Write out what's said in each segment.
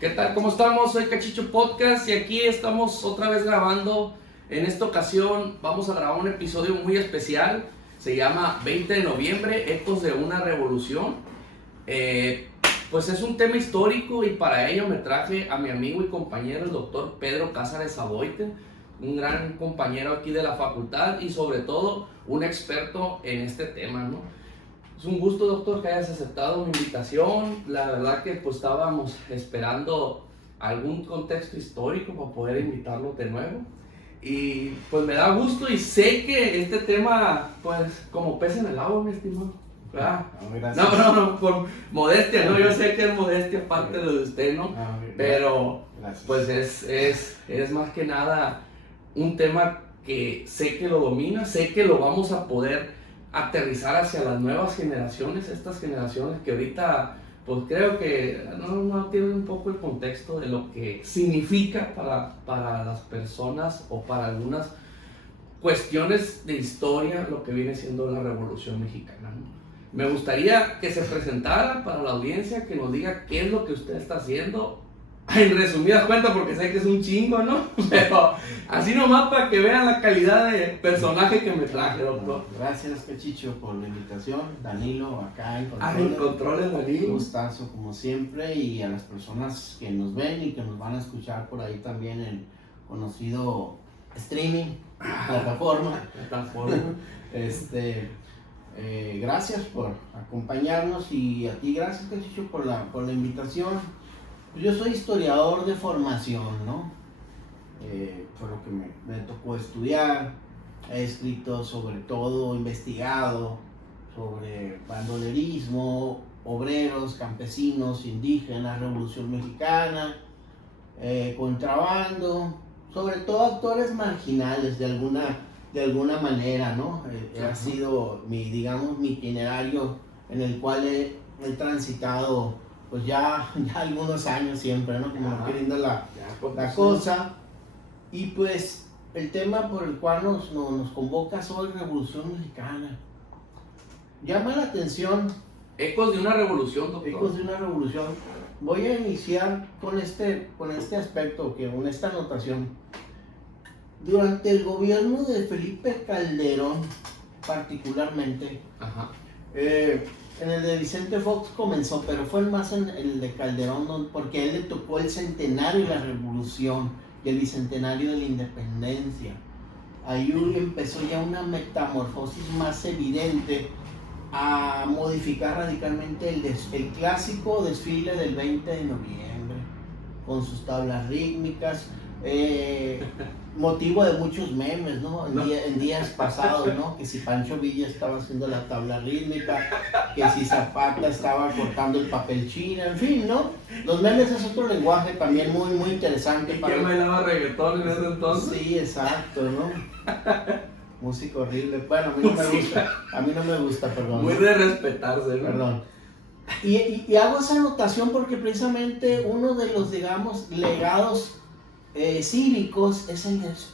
¿Qué tal? ¿Cómo estamos? Soy Cachicho Podcast y aquí estamos otra vez grabando. En esta ocasión vamos a grabar un episodio muy especial. Se llama 20 de noviembre, Ecos de una Revolución. Pues es un tema histórico y para ello me traje a mi amigo y compañero, el doctor Pedro Cázares Aboite, un gran compañero aquí de la facultad y sobre todo un experto en este tema, ¿no? Es un gusto, doctor, que hayas aceptado mi invitación. La verdad que pues estábamos esperando algún contexto histórico para poder invitarlo de nuevo. Y pues me da gusto y sé que este tema, pues como pez en el agua, mi estimado. ¿Verdad? No, por modestia, ¿no? Yo sé que es modestia parte de usted, ¿no? Pero Gracias. pues es más que nada un tema que sé que lo domina, sé que lo vamos a poder aterrizar hacia las nuevas generaciones, estas generaciones que ahorita pues creo que no tienen un poco el contexto de lo que significa para las personas o para algunas cuestiones de historia lo que viene siendo la Revolución Mexicana, ¿no? Me gustaría que se presentara para la audiencia, que nos diga qué es lo que usted está haciendo, en resumidas cuentas, porque sé que es un chingo, ¿no? Pero así nomás para que vean la calidad de personaje que me traje, doctor. Gracias, Cachicho, por la invitación. Danilo, acá en En controles, Danilo. Un gustazo, como siempre, y a las personas que nos ven y que nos van a escuchar por ahí también en conocido streaming, plataforma. Gracias por acompañarnos y a ti gracias, Cachicho, por la invitación. Yo soy historiador de formación, ¿no? Fue lo que me tocó estudiar. He escrito sobre todo, investigado sobre bandolerismo, obreros, campesinos, indígenas, Revolución Mexicana, contrabando, sobre todo actores marginales de alguna manera, ¿no? Ha sido mi itinerario en el cual he transitado pues ya algunos años siempre, ¿no? Como queriendo la cosa. Y pues el tema por el cual nos convoca hoy, Revolución Mexicana. Llama la atención. Ecos de una revolución, doctor. Ecos de una revolución. Voy a iniciar con este aspecto, con esta anotación. Durante el gobierno de Felipe Calderón, particularmente, en el de Vicente Fox comenzó, pero fue más en el de Calderón, porque a él le tocó el centenario de la revolución y el bicentenario de la independencia. Ahí empezó ya una metamorfosis más evidente a modificar radicalmente el clásico desfile del 20 de noviembre, con sus tablas rítmicas, motivo de muchos memes, ¿no? En días pasados, ¿no? Que si Pancho Villa estaba haciendo la tabla rítmica, que si Zapata estaba cortando el papel china, en fin, ¿no? Los memes es otro lenguaje también muy, muy interesante. ¿Y quién bailaba reggaetón en ese entonces? Sí, exacto, ¿no? Música horrible. Bueno, a mí no me gusta, perdón. Muy de respetarse, ¿no? Perdón. Y hago esa anotación porque precisamente uno de los, digamos, legados cívicos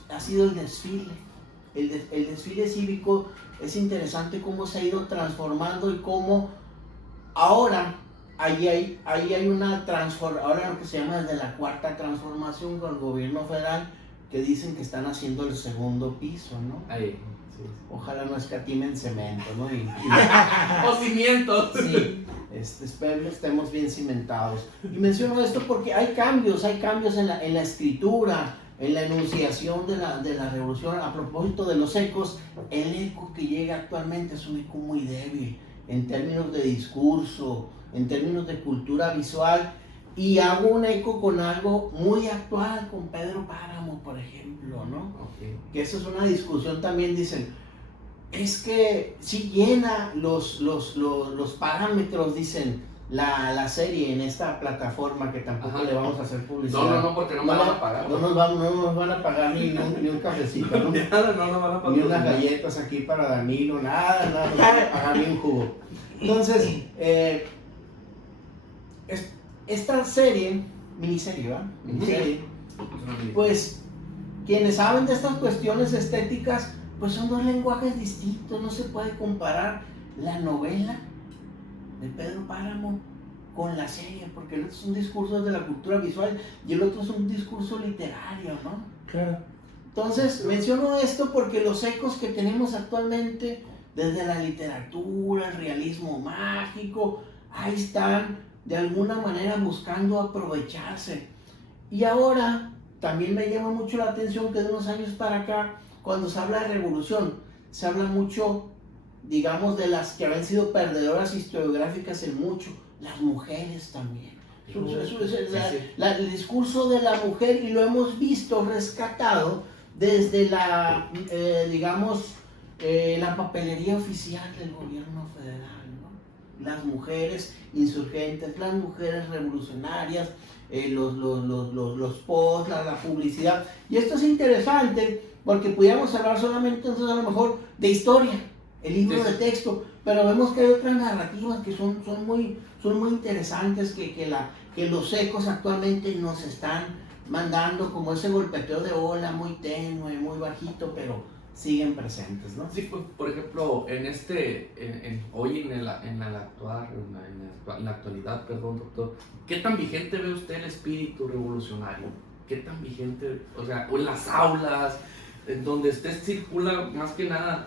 ha sido el desfile. El desfile cívico es interesante cómo se ha ido transformando y cómo ahora ahí hay una transformación, ahora lo que se llama desde la cuarta transformación con el gobierno federal, que dicen que están haciendo el segundo piso, ¿no? Ahí. Sí. Ojalá no escatimen cemento, ¿no? O cimientos. Sí, espero estemos bien cimentados. Y menciono esto porque hay cambios en la escritura, en la enunciación de la revolución. A propósito de los ecos, el eco que llega actualmente es un eco muy débil en términos de discurso, en términos de cultura visual. Y hago un eco con algo muy actual, con Pedro Páramo, por ejemplo, ¿no? Okay. Que eso es una discusión también, dicen, es que si llena los parámetros, dicen, la serie en esta plataforma que tampoco le vamos a hacer publicidad. No, porque no me van a pagar. No nos van a pagar ni un cafecito, ¿no? No van a pagar. Ni unas galletas aquí para Danilo, nada, no van a pagar ni un jugo. Entonces, esta serie, miniserie, ¿verdad? Miniserie, pues, quienes saben de estas cuestiones estéticas, pues son dos lenguajes distintos, no se puede comparar la novela de Pedro Páramo con la serie, porque el otro es un discurso de la cultura visual y el otro es un discurso literario, ¿no? Claro. Entonces, menciono esto porque los ecos que tenemos actualmente, desde la literatura, el realismo mágico, ahí están de alguna manera buscando aprovecharse. Y ahora también me llama mucho la atención que de unos años para acá, cuando se habla de revolución, se habla mucho, digamos, de las que habían sido perdedoras historiográficas en mucho, las mujeres también. El discurso de la mujer, y lo hemos visto rescatado desde la, digamos, la papelería oficial del gobierno federal, ¿no? Las mujeres insurgentes, las mujeres revolucionarias, los posts, la publicidad. Y esto es interesante porque pudiéramos hablar solamente entonces a lo mejor de historia, el libro de texto, pero vemos que hay otras narrativas que son muy interesantes, que los ecos actualmente nos están mandando como ese golpeteo de ola muy tenue, muy bajito, pero siguen presentes, ¿no? Sí, pues, por ejemplo, hoy en la actualidad, perdón, doctor, ¿qué tan vigente ve usted el espíritu revolucionario? ¿Qué tan vigente, o sea, o en las aulas, en donde usted circula más que nada?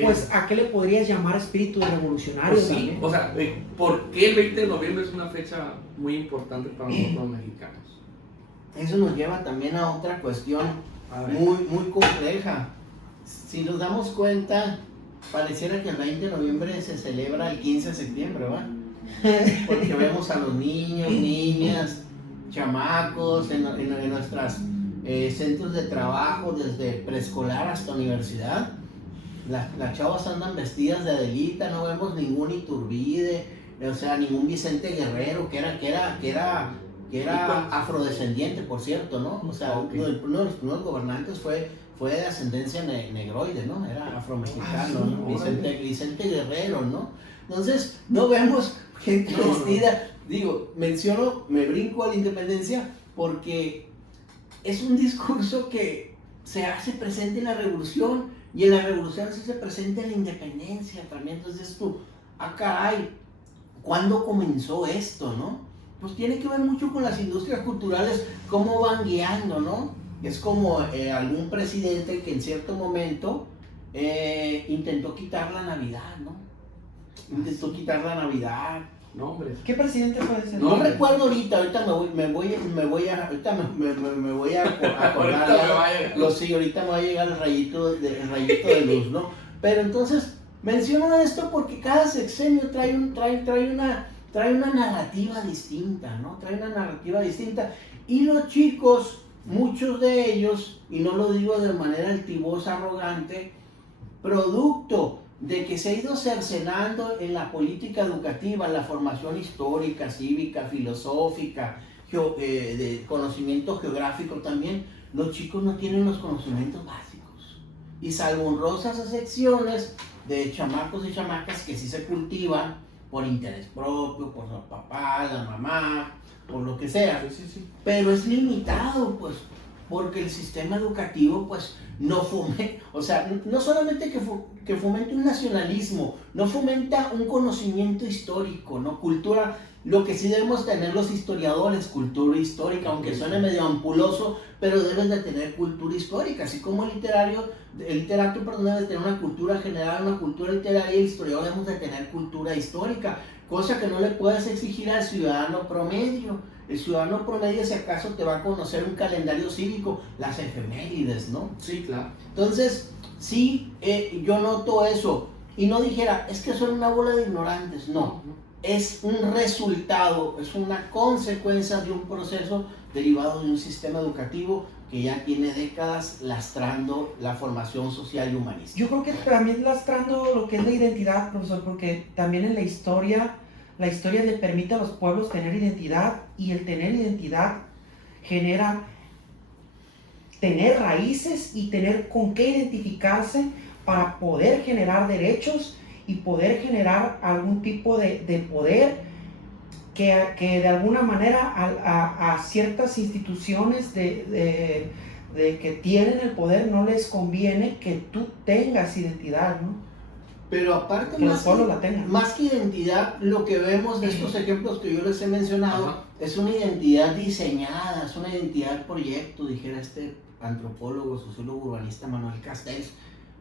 Pues, ¿a qué le podrías llamar espíritu revolucionario? Pues sí, o sea, ¿por qué el 20 de noviembre es una fecha muy importante para nosotros los mexicanos? Eso nos lleva también a otra cuestión muy compleja. Si nos damos cuenta, pareciera que el 20 de noviembre se celebra el 15 de septiembre, ¿va? Porque vemos a los niños, niñas, chamacos en nuestros centros de trabajo, desde preescolar hasta universidad. Las chavas andan vestidas de Adelita, no vemos ningún Iturbide, o sea, ningún Vicente Guerrero, que era afrodescendiente, por cierto, ¿no? O sea, uno de los gobernantes fue de ascendencia negroide, ¿no? Era afromexicano, ¿no? Vicente Guerrero, ¿no? Entonces, no vemos gente vestida, me brinco a la independencia porque es un discurso que se hace presente en la revolución, y en la revolución se hace presente en la independencia también. Entonces caray, ¿cuándo comenzó esto, no? Pues tiene que ver mucho con las industrias culturales, cómo van guiando, ¿no? Es como algún presidente que en cierto momento intentó quitar la Navidad, ¿no? Intentó quitar la Navidad. No, hombre. ¿Qué presidente fue ese? No recuerdo ahorita me voy a acordar. Ahorita me va a llegar el rayito de luz, ¿no? Pero entonces menciono esto porque cada sexenio trae una narrativa distinta, ¿no? Trae una narrativa distinta. Y los chicos, muchos de ellos, y no lo digo de manera altivosa, arrogante, producto de que se ha ido cercenando en la política educativa, la formación histórica, cívica, filosófica, de conocimiento geográfico también, los chicos no tienen los conocimientos básicos. Y salvo honrosas excepciones de chamacos y chamacas que sí se cultivan por interés propio, por su papá, la mamá, por lo que sea. Sí. Pero es limitado, pues, porque el sistema educativo, pues, no fomenta, o sea, no solamente que fomente un nacionalismo, no fomenta un conocimiento histórico, ¿no? Cultura, lo que sí debemos tener los historiadores, cultura histórica, aunque suene medio ampuloso, pero deben de tener cultura histórica, así como el literato, debe tener una cultura general, una cultura literaria, y el historiador debemos de tener cultura histórica, cosa que no le puedes exigir al ciudadano promedio. El ciudadano promedio, si acaso, te va a conocer un calendario cívico, las efemérides, ¿no? Sí, claro. Entonces, sí, yo noto eso. Y no dijera, es que son una bola de ignorantes. No, es un resultado, es una consecuencia de un proceso derivado de un sistema educativo que ya tiene décadas lastrando la formación social y humanista. Yo creo que también lastrando lo que es la identidad, profesor, porque también en la historia le permite a los pueblos tener identidad, y el tener identidad genera tener raíces y tener con qué identificarse para poder generar derechos y poder generar algún tipo de poder que de alguna manera a ciertas instituciones de que tienen el poder no les conviene que tú tengas identidad, ¿no? Pero aparte, que los pueblos la tengan. más que identidad, lo que vemos de estos ejemplos que yo les he mencionado, Ajá. es una identidad diseñada, es una identidad proyecto, dijera este antropólogo, sociólogo urbanista Manuel Castells.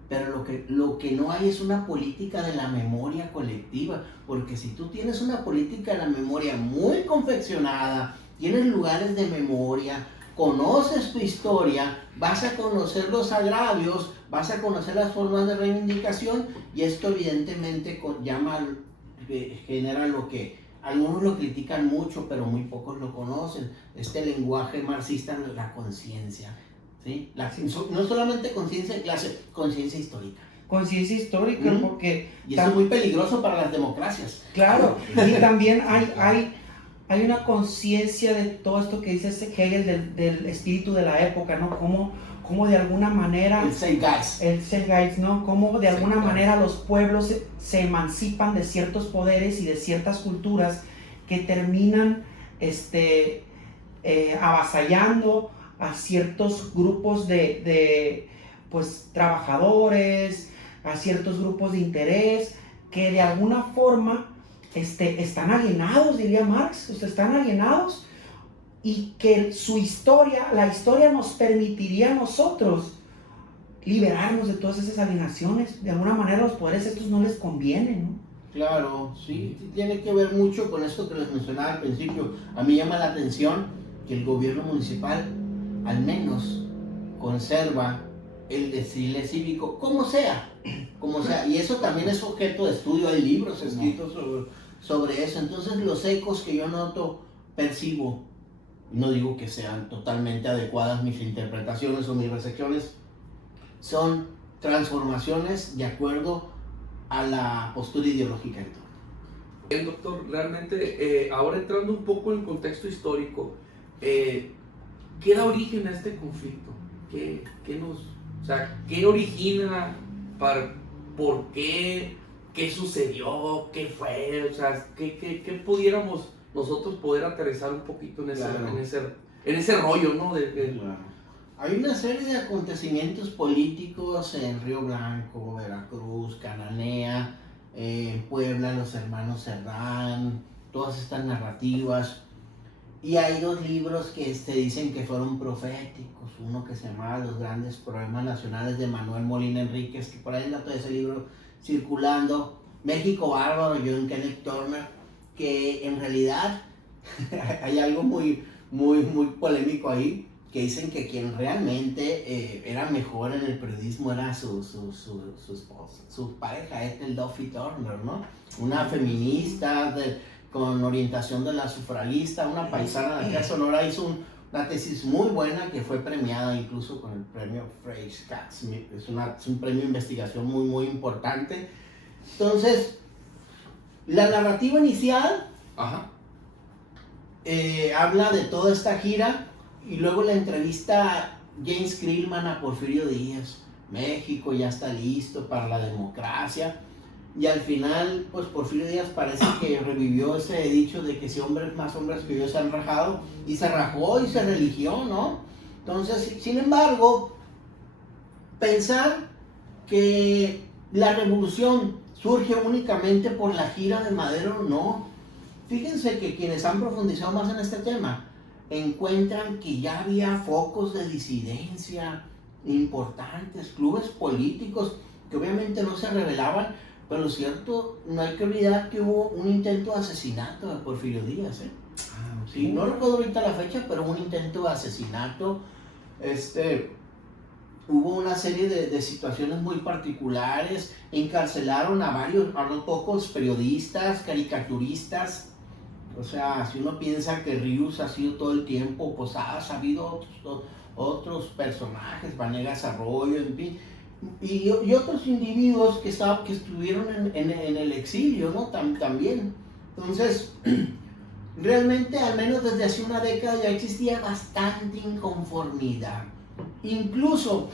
Pero lo que no hay es una política de la memoria colectiva, porque si tú tienes una política de la memoria muy confeccionada, tienes lugares de memoria, conoces tu historia, vas a conocer los agravios, vas a conocer las formas de reivindicación, y esto evidentemente genera lo que algunos lo critican mucho, pero muy pocos lo conocen, este lenguaje marxista, la conciencia. ¿Sí? No solamente conciencia de clase, conciencia histórica. Conciencia histórica, porque... Y eso es muy peligroso para las democracias. Claro, y también hay una conciencia de todo esto que dice Hegel del espíritu de la época, ¿no? Como de alguna manera... El Zeitgeist, ¿no? Como de alguna manera los pueblos se emancipan de ciertos poderes y de ciertas culturas que terminan avasallando a ciertos grupos pues, trabajadores, a ciertos grupos de interés, que de alguna forma están alienados, diría Marx, están alienados, y que la historia nos permitiría a nosotros liberarnos de todas esas alienaciones. De alguna manera los poderes estos no les convienen, ¿no? Claro, sí, tiene que ver mucho con esto que les mencionaba al principio. A mí llama la atención que el gobierno municipal al menos conserva el desfile cívico, como sea, y eso también es objeto de estudio, hay libros escritos sobre eso. Entonces los ecos que yo noto, percibo, no digo que sean totalmente adecuadas mis interpretaciones o mis recepciones, son transformaciones de acuerdo a la postura ideológica de todo. Bien, doctor, realmente ahora entrando un poco en contexto histórico, ¿qué da origen a este conflicto? ¿Qué origina? ¿Por qué? ¿Qué sucedió? ¿Qué fue? O sea, ¿qué pudiéramos nosotros poder aterrizar un poquito en ese rollo, ¿no? Claro. Hay una serie de acontecimientos políticos en Río Blanco, Veracruz, Cananea, Puebla, los hermanos Cerdán, todas estas narrativas. Y hay dos libros que dicen que fueron proféticos. Uno que se llamaba Los Grandes Problemas Nacionales, de Manuel Molina Enríquez, que por ahí anda todo ese libro circulando. México Bárbaro, John Kenneth Turner, que en realidad hay algo muy polémico ahí, que dicen que quien realmente era mejor en el periodismo era su esposa, su pareja, Ethel Duffy Turner, ¿no? Una feminista con orientación de la sufragista, una paisana de acá Sonora, hizo una tesis muy buena que fue premiada incluso con el premio Frey's Katz. Es un premio de investigación muy importante. Entonces, la narrativa inicial habla de toda esta gira, y luego la entrevista James Krillman a Porfirio Díaz. México ya está listo para la democracia. Y al final, pues Porfirio Díaz parece que revivió ese dicho de que si más hombres que yo se han rajado, y se rajó y se religió, ¿no? Entonces, sin embargo, pensar que la revolución surge únicamente por la gira de Madero, no. Fíjense que quienes han profundizado más en este tema encuentran que ya había focos de disidencia importantes, clubes políticos que obviamente no se revelaban, pero lo cierto, no hay que olvidar que hubo un intento de asesinato de Porfirio Díaz, ¿eh? Sí, no recuerdo ahorita la fecha, pero un intento de asesinato. Hubo una serie de situaciones muy particulares, encarcelaron a no pocos periodistas, caricaturistas. O sea, si uno piensa que Ríos ha sido todo el tiempo, Posadas, ha habido otros personajes, Vanegas Arroyo, en fin, y otros individuos que estuvieron en el exilio, ¿no? También. Entonces, realmente, al menos desde hace una década, ya existía bastante inconformidad. Incluso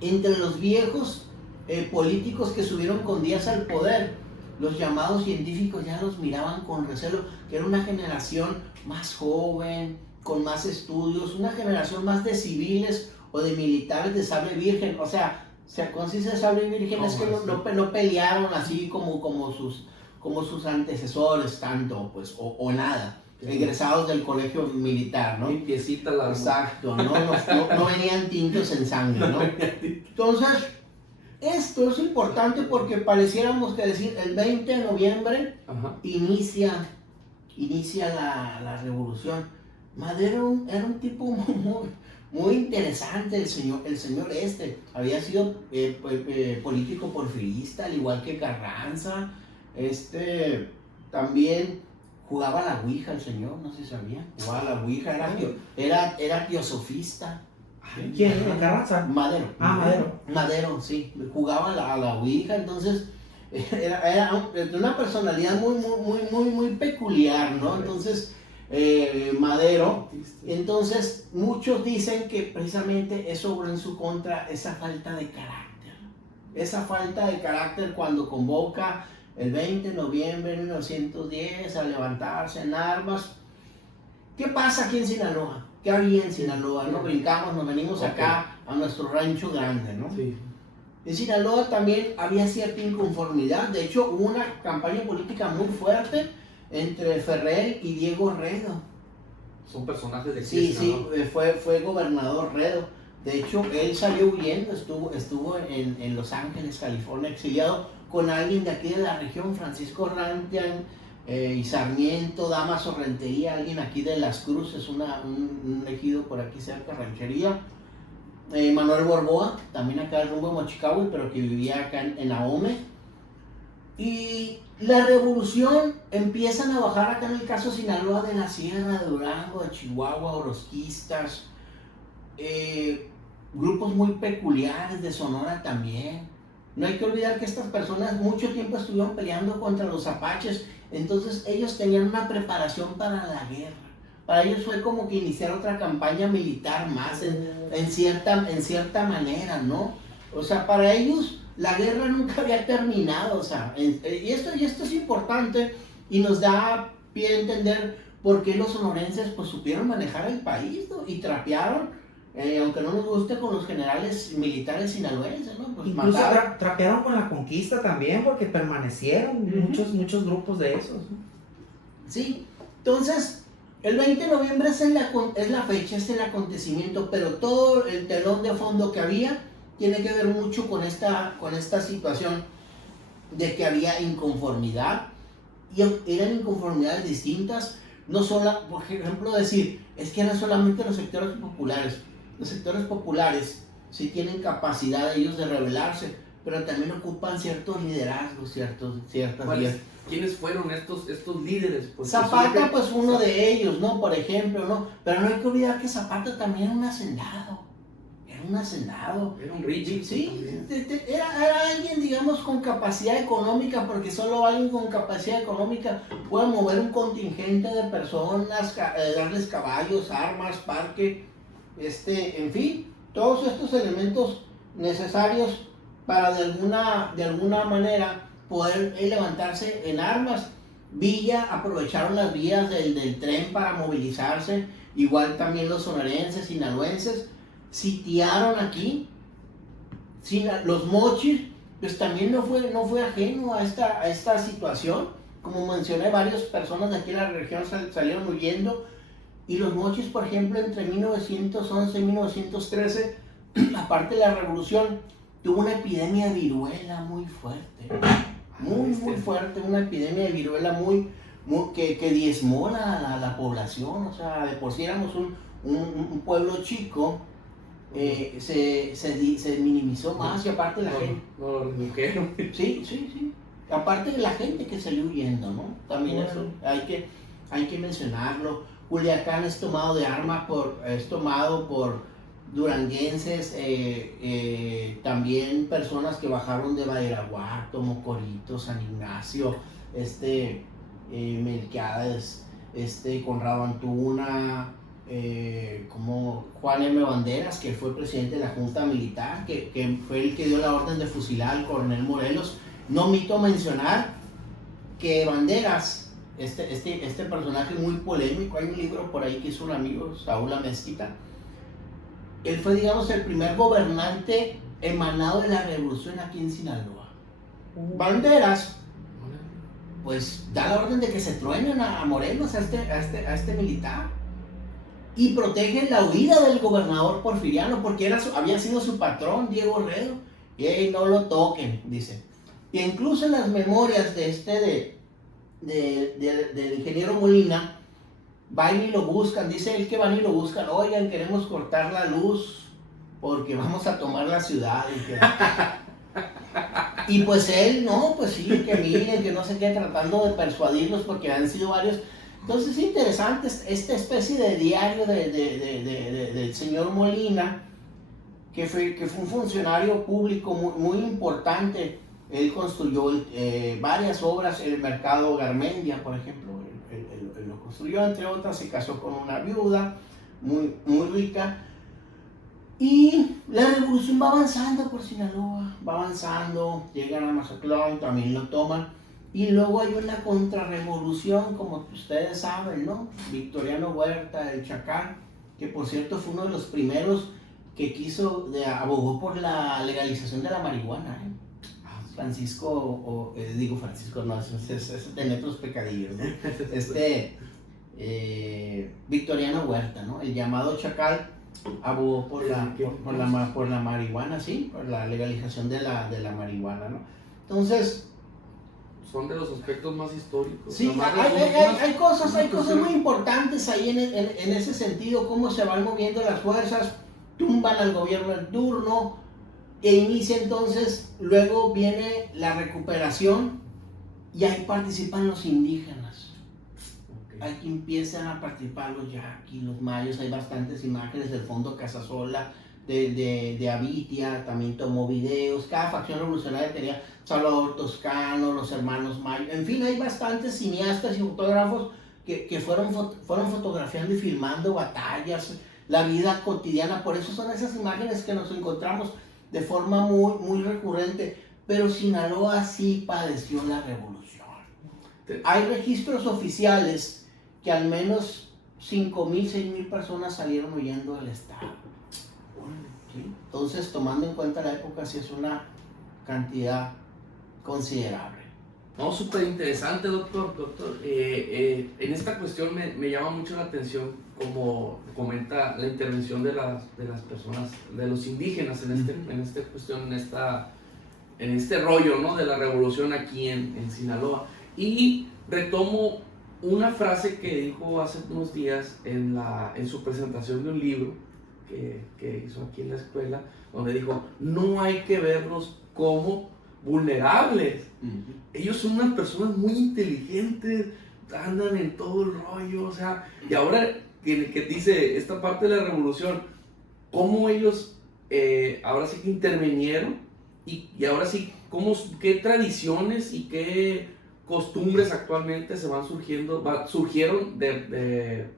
entre los viejos políticos que subieron con Díaz al poder, los llamados científicos ya los miraban con recelo, que era una generación más joven, con más estudios, una generación más de civiles o de militares de sable virgen. O sea, ¿cómo se dice sable virgen? Es que ¿Cómo no pelearon así como sus antecesores tanto, pues, o nada. Egresados del colegio militar, ¿no? Limpiecita la... Exacto, no venían tintos en sangre, ¿no? Entonces, esto es importante porque pareciéramos que decir, el 20 de noviembre Ajá. inicia la revolución. Madero era un tipo muy interesante, el señor había sido político porfirista, al igual que Carranza, también jugaba a la ouija el señor, no sé si sabía, jugaba a la ouija, era teosofista. ¿Quién? ¿Carranza? Madero. Madero, sí, jugaba a la ouija, entonces era una personalidad muy peculiar, ¿no? Entonces, Madero, entonces muchos dicen que precisamente eso obró en su contra esa falta de carácter cuando convoca el 20 de noviembre de 1910 a levantarse en armas. ¿Qué pasa aquí en Sinaloa? ¿Qué había en Sinaloa? Nos brincamos, nos venimos acá a nuestro rancho grande, ¿no? Sí. En Sinaloa también había cierta inconformidad. De hecho, hubo una campaña política muy fuerte entre Ferrer y Diego Redo. Son personajes de Sí, Sinaloa. fue gobernador Redo. De hecho, él salió huyendo, estuvo en Los Ángeles, California, exiliado con alguien de aquí de la región, Francisco Rantian y Sarmiento, Damaso Rentería, alguien aquí de Las Cruces, un ejido por aquí cerca, Ranchería. Manuel Borboa, también acá del rumbo de Mochicahui, pero que vivía acá en Ahome. Y la revolución empiezan a bajar acá en el caso Sinaloa de la Sierra de Durango, de Chihuahua, orosquistas, grupos muy peculiares de Sonora también. No hay que olvidar que estas personas mucho tiempo estuvieron peleando contra los apaches, entonces ellos tenían una preparación para la guerra. Para ellos fue como que iniciar otra campaña militar más, en cierta manera, ¿no? O sea, para ellos la guerra nunca había terminado, o sea, y esto es importante y nos da pie a entender por qué los sonorenses pues supieron manejar el país, ¿no? Y trapearon, aunque no nos guste, con los generales militares sinaloenses, ¿no? Pues incluso trapearon con la conquista también, porque permanecieron muchos grupos de esos, ¿no? Sí, entonces el 20 de noviembre es la fecha, es el acontecimiento, pero todo el telón de fondo que había tiene que ver mucho con esta situación de que había inconformidad, y eran inconformidades distintas, no solo, por ejemplo, decir, es que no solamente los sectores populares sí tienen capacidad ellos de rebelarse, pero también ocupan ciertos liderazgos, ciertas vías. ¿Quiénes fueron estos líderes? Pues Zapata, pues uno de ellos, ¿no? Por ejemplo, ¿no? Pero no hay que olvidar que Zapata también era un hacendado. Era un Richie. Sí, era alguien, digamos, con capacidad económica, porque solo alguien con capacidad económica puede mover un contingente de personas, darles caballos, armas, parque, en fin, todos estos elementos necesarios para de alguna manera poder levantarse en armas. Villa aprovecharon las vías del tren para movilizarse, igual también los sonorenses, sinaloenses, sitiaron aquí. Los mochis, pues también no fue ajeno a esta situación. Como mencioné, varias personas de aquí de la región salieron huyendo, y los mochis, por ejemplo, entre 1911 y 1913, aparte de la revolución, tuvo una epidemia de viruela muy fuerte, muy fuerte, una epidemia de viruela que diezmó la población. O sea, de por sí éramos un pueblo chico, se minimizó más, y aparte la gente... Lo redujeron. Sí. Aparte de la gente que salió huyendo, ¿no? También eso hay que mencionarlo. Culiacán es tomado por duranguenses, también personas que bajaron de Badiraguato, Mocorito, San Ignacio, Melquiades, Conrado Antuna, como Juan M. Banderas, que fue presidente de la Junta Militar, que fue el que dio la orden de fusilar al coronel Morelos. No omito mencionar que Banderas, este personaje muy polémico, hay un libro por ahí que hizo un amigo, Saúl Amezquita, él fue, digamos, el primer gobernante emanado de la revolución aquí en Sinaloa. Banderas, pues da la orden de que se truenen a Morelos, a este militar, y protege la huida del gobernador Porfiriano, porque había sido su patrón, Diego Orredo, y hey, no lo toquen, dice. Y incluso en las memorias del ingeniero Molina, van y lo buscan, dice él que van y lo buscan, oigan, queremos cortar la luz, porque vamos a tomar la ciudad. Y pues él, no, pues sí, que miren, que no sé qué, tratando de persuadirlos, porque han sido varios. Entonces es interesante esta especie de diario del señor Molina, que fue un funcionario público muy importante. Él construyó varias obras, el mercado Garmendia, por ejemplo, él lo construyó, entre otras, se casó con una viuda muy rica. Y la revolución va avanzando por Sinaloa, va avanzando, llegan a Mazatlán, también lo toman. Y luego hay una contrarrevolución, como ustedes saben, ¿no? Victoriano Huerta, el Chacal, que por cierto fue uno de los primeros que abogó por la legalización de la marihuana, ¿eh? Francisco, no, es de otros pecadillos, ¿no? Victoriano Huerta, ¿no? El llamado Chacal abogó por la marihuana, sí, por la legalización de la marihuana, ¿no? Entonces, son de los aspectos más históricos. Sí, hay cosas muy importantes ahí en ese sentido, cómo se van moviendo las fuerzas, tumban al gobierno en turno, e inicia entonces, luego viene la recuperación, y ahí participan los indígenas. Okay. Aquí empiezan a participar los yaquis, los mayos, hay bastantes imágenes del Fondo Casasola, de Abitia, también tomó videos, cada facción revolucionaria tenía Salvador Toscano, los hermanos Mayo, en fin, hay bastantes cineastas y fotógrafos que fueron fotografiando y filmando batallas, la vida cotidiana, por eso son esas imágenes que nos encontramos de forma muy recurrente, pero Sinaloa sí padeció la revolución. Hay registros oficiales que al menos 5,000, 6,000 personas salieron huyendo del estado. ¿Sí? Entonces, tomando en cuenta la época, sí es una cantidad considerable. No, súper interesante, doctor. En esta cuestión me llama mucho la atención, como comenta, la intervención de las personas, de los indígenas en esta cuestión, en este rollo, ¿no?, de la revolución aquí en Sinaloa. Y retomo una frase que dijo hace unos días en su presentación de un libro que hizo aquí en la escuela, donde dijo, no hay que verlos como vulnerables. Ellos son unas personas muy inteligentes, andan en todo el rollo, o sea, y ahora que dice esta parte de la revolución, cómo ellos ahora sí que intervinieron, y ahora sí, qué tradiciones y qué costumbres actualmente surgieron de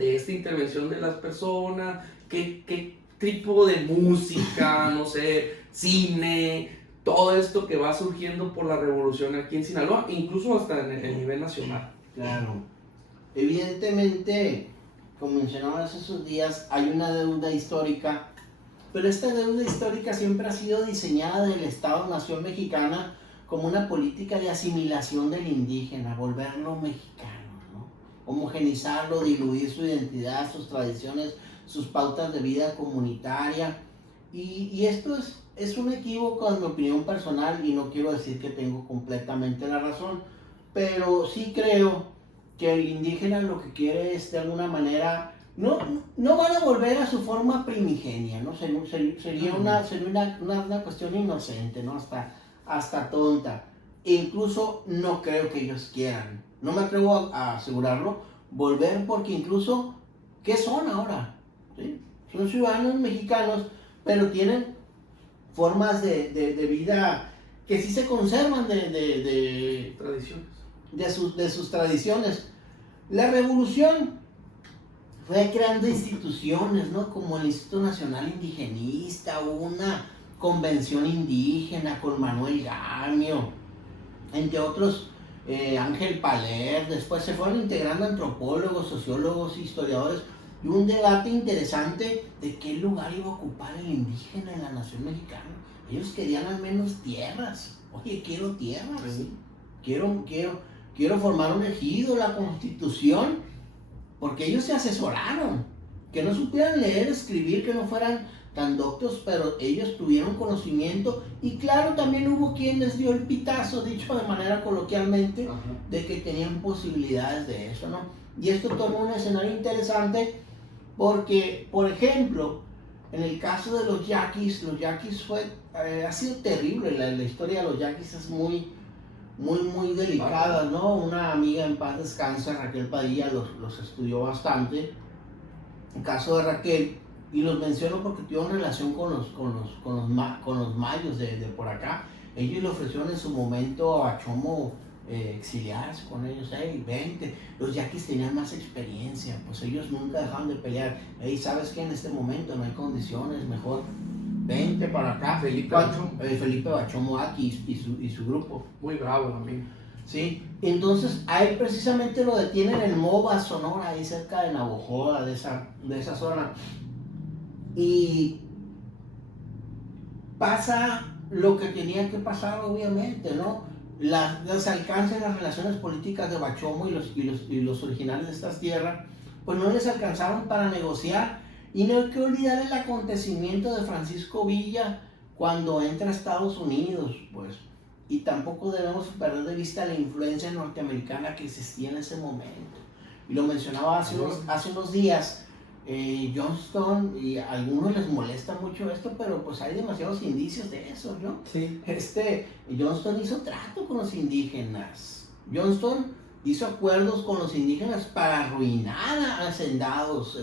esta intervención de las personas, qué tipo de música, no sé, cine, todo esto que va surgiendo por la revolución aquí en Sinaloa, incluso hasta en el nivel nacional. Claro, evidentemente, como mencionabas esos días, hay una deuda histórica, pero esta deuda histórica siempre ha sido diseñada del Estado-Nación mexicana como una política de asimilación del indígena, volverlo mexicano, ¿no? Homogenizarlo, diluir su identidad, sus tradiciones, sus pautas de vida comunitaria, y esto es un equívoco en mi opinión personal, y no quiero decir que tengo completamente la razón, pero sí creo que el indígena lo que quiere es de alguna manera, no van a volver a su forma primigenia, ¿no? Sería una cuestión inocente, ¿no? Hasta tonta. E incluso no creo que ellos quieran, no me atrevo a asegurarlo, volver, porque incluso, ¿qué son ahora? ¿Sí? Son ciudadanos mexicanos, pero tienen formas de vida que sí se conservan de tradiciones, de sus tradiciones. La revolución fue creando instituciones, ¿no? Como el Instituto Nacional Indigenista, una convención indígena con Manuel Gamio, entre otros, Ángel Paler. Después se fueron integrando antropólogos, sociólogos, historiadores, y un debate interesante de qué lugar iba a ocupar el indígena en la nación mexicana. Ellos querían al menos tierras. Oye, quiero tierras. Sí. Quiero formar un ejido, la constitución, porque ellos se asesoraron. Que no supieran leer, escribir, que no fueran tan doctos, pero ellos tuvieron conocimiento. Y claro, también hubo quien les dio el pitazo, dicho de manera coloquialmente, Ajá. de que tenían posibilidades de eso, ¿no? Y esto toma un escenario interesante porque, por ejemplo, en el caso de los yaquis ha sido terrible. La historia de los yaquis es muy delicada, ¿no? Una amiga en paz descansa, Raquel Padilla, los estudió bastante. El caso de Raquel, y los menciono porque tuvieron relación con los mayos de por acá. Ellos le ofrecieron en su momento a Bachomo exiliarse con ellos. Hey, vente. Los yaquis tenían más experiencia, pues ellos nunca dejaron de pelear. Hey, ¿sabes qué? En este momento no hay condiciones, mejor vente para acá. Felipe Bachomo. Felipe Bachomo aquí y su grupo. Muy bravo también. Sí, entonces a él precisamente lo detienen en Moba, Sonora, ahí cerca de Navojoa, de esa zona. Y pasa lo que tenía que pasar, obviamente, ¿no? Los alcances, las relaciones políticas de Bachomo y los originarios de estas tierras, pues no les alcanzaron para negociar. Y no hay que olvidar el acontecimiento de Francisco Villa cuando entra a Estados Unidos, pues. Y tampoco debemos perder de vista la influencia norteamericana que existía en ese momento. Y lo mencionaba hace unos días, Johnston, y a algunos les molesta mucho esto, pero pues hay demasiados indicios de eso, ¿no? Sí. Johnston hizo trato con los indígenas. Johnston hizo acuerdos con los indígenas para arruinar a hacendados,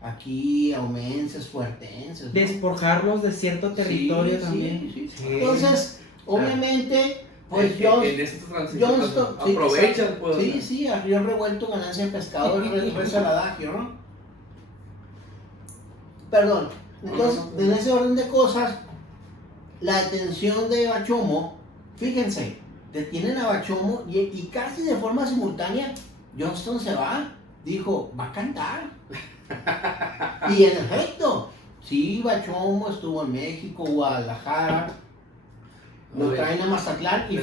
aquí, aumenses, fuertenses, ¿no? Despojarlos de cierto territorio Sí, también. sí. Sí. Entonces, obviamente, pues en esta transición Johnston, aprovechan, pues. Sí, a río revuelto, ganancia de pescado, reza el adagio, ¿no? Perdón. Entonces, en ese orden de cosas, la detención de Bachomo, fíjense, detienen a Bachomo y casi de forma simultánea, Johnston se va, dijo, va a cantar. Y en efecto, sí, Bachomo estuvo en México, Guadalajara, lo traen a Mazatlán y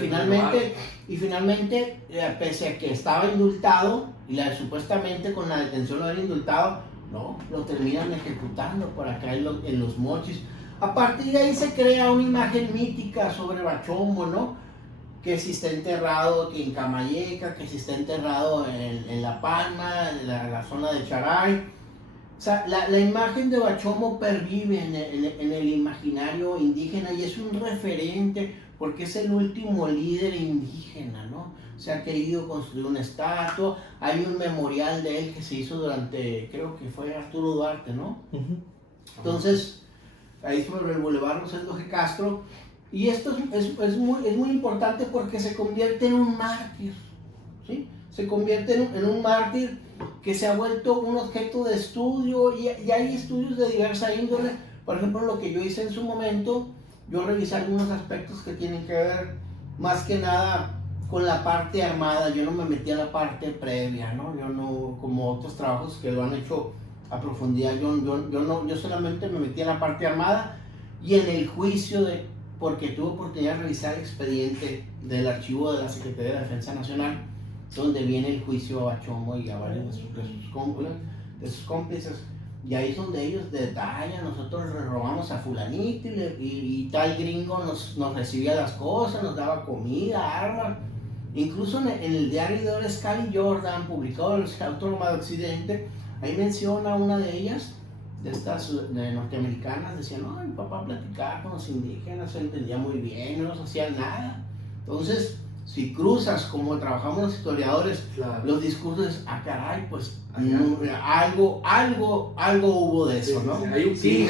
finalmente, pese a que estaba indultado y supuestamente con la detención lo habían indultado, no, lo terminan ejecutando por acá en los Mochis. A partir de ahí se crea una imagen mítica sobre Bachomo, ¿no? Que si está enterrado en Camayeca, que si está enterrado en La Palma, en la zona de Charay. O sea, la imagen de Bachomo pervive en el imaginario indígena y es un referente porque es el último líder indígena, ¿no? Se ha querido construir una estatua, hay un memorial de él que se hizo durante, creo que fue Arturo Duarte, ¿no? Uh-huh. Entonces, ahí sobre el Boulevard Rosendo G. Castro, y esto es muy importante porque se convierte en un mártir, ¿sí? Se convierte en un mártir que se ha vuelto un objeto de estudio y hay estudios de diversa índole. Por ejemplo, lo que yo hice en su momento, yo revisé algunos aspectos que tienen que ver más que nada con la parte armada. Yo no me metí a la parte previa, ¿no? Yo no, como otros trabajos que lo han hecho a profundidad, yo solamente me metí a la parte armada y en el juicio porque tuve oportunidad de revisar el expediente del archivo de la Secretaría de Defensa Nacional, donde viene el juicio a Bachomo y a varios de sus cómplices. Y ahí es donde ellos detallan, nosotros le robamos a fulanito y tal gringo nos recibía las cosas, nos daba comida, armas. Incluso en el diario de Scully Jordan, publicado en el Autónoma de Occidente, ahí menciona una de ellas, de estas norteamericanas, decía, no, mi papá platicaba con los indígenas, se entendía muy bien, no nos hacía nada. Entonces, si cruzas como trabajamos los historiadores, claro, los discursos, caray, pues algo hubo de eso, ¿no? Hay un sí,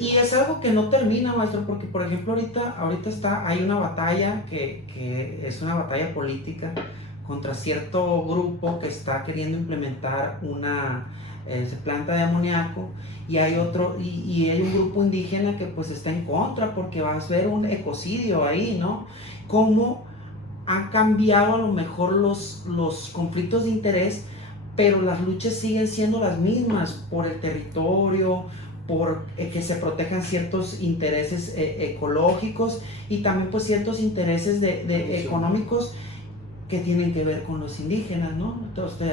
y es algo que no termina, maestro, porque por ejemplo ahorita hay una batalla que es una batalla política contra cierto grupo que está queriendo implementar una planta de amoníaco, y hay otro y hay un grupo indígena que pues está en contra porque va a haber un ecocidio ahí, ¿no? ¿Cómo ha cambiado a lo mejor los conflictos de interés pero las luchas siguen siendo las mismas por el territorio, por que se protejan ciertos intereses ecológicos y también pues ciertos intereses económicos que tienen que ver con los indígenas, ¿no? Entonces,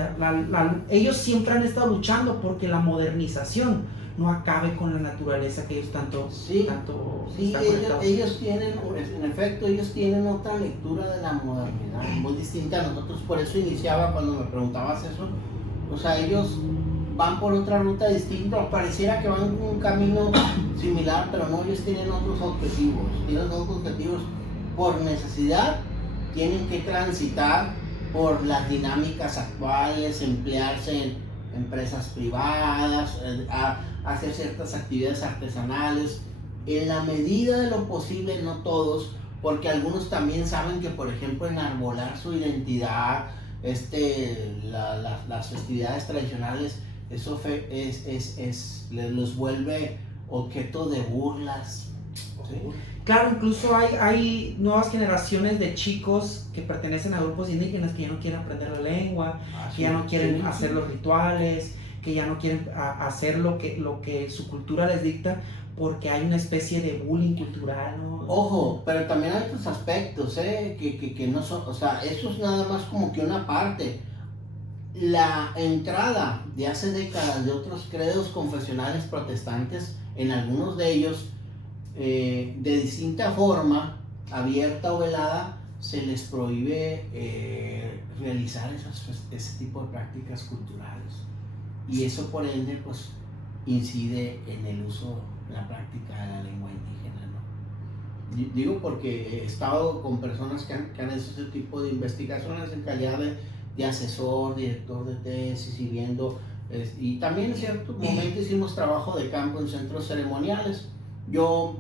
ellos siempre han estado luchando porque la modernización no acabe con la naturaleza que ellos tanto sí, ellos tienen, en efecto, ellos tienen otra lectura de la modernidad, muy distinta a nosotros. Por eso iniciaba cuando me preguntabas eso. O sea, ellos van por otra ruta distinta, pareciera que van por un camino similar, pero no, ellos tienen otros objetivos, por necesidad. Tienen que transitar por las dinámicas actuales, emplearse en empresas privadas, hacer ciertas actividades artesanales, en la medida de lo posible, no todos, porque algunos también saben que, por ejemplo, enarbolar su identidad, las festividades tradicionales, eso los vuelve objeto de burlas. ¿Sí? Claro, incluso hay nuevas generaciones de chicos que pertenecen a grupos indígenas que ya no quieren aprender la lengua, que ya no quieren hacer los rituales, que ya no quieren hacer lo que su cultura les dicta, porque hay una especie de bullying cultural, ¿no? Ojo, pero también hay otros aspectos, que no son, o sea, eso es nada más como que una parte. La entrada de hace décadas de otros credos confesionales protestantes, en algunos de ellos, de distinta forma, abierta o velada, se les prohíbe realizar ese tipo de prácticas culturales, y eso por ende pues incide en el uso, la práctica de la lengua indígena, ¿no? Digo porque he estado con personas que han hecho ese tipo de investigaciones en calidad de asesor, director de tesis, y viendo, y también en cierto momento hicimos trabajo de campo en centros ceremoniales. Yo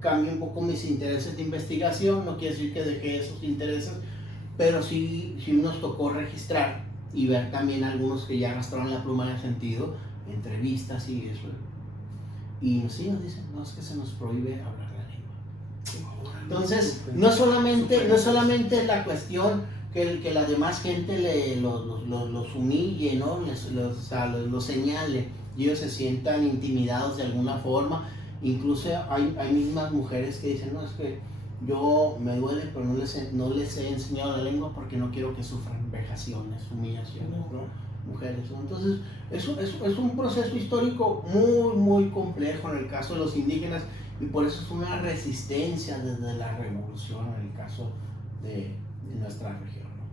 cambié un poco mis intereses de investigación, no quiere decir que dejé esos intereses, pero sí nos tocó registrar y ver también algunos que ya arrastraron la pluma en el sentido, entrevistas y eso. Y sí nos dicen, no, es que se nos prohíbe hablar la lengua. Entonces, no solamente la cuestión que la demás gente los humille, ¿no? los señale, y ellos se sientan intimidados de alguna forma. Incluso hay mismas mujeres que dicen, no, es que yo me duele, pero no les he enseñado la lengua porque no quiero que sufran vejaciones, humillaciones, ¿no? Mujeres, ¿no? Entonces, es un proceso histórico muy, muy complejo en el caso de los indígenas, y por eso es una resistencia desde la revolución en el caso de nuestra región, ¿no?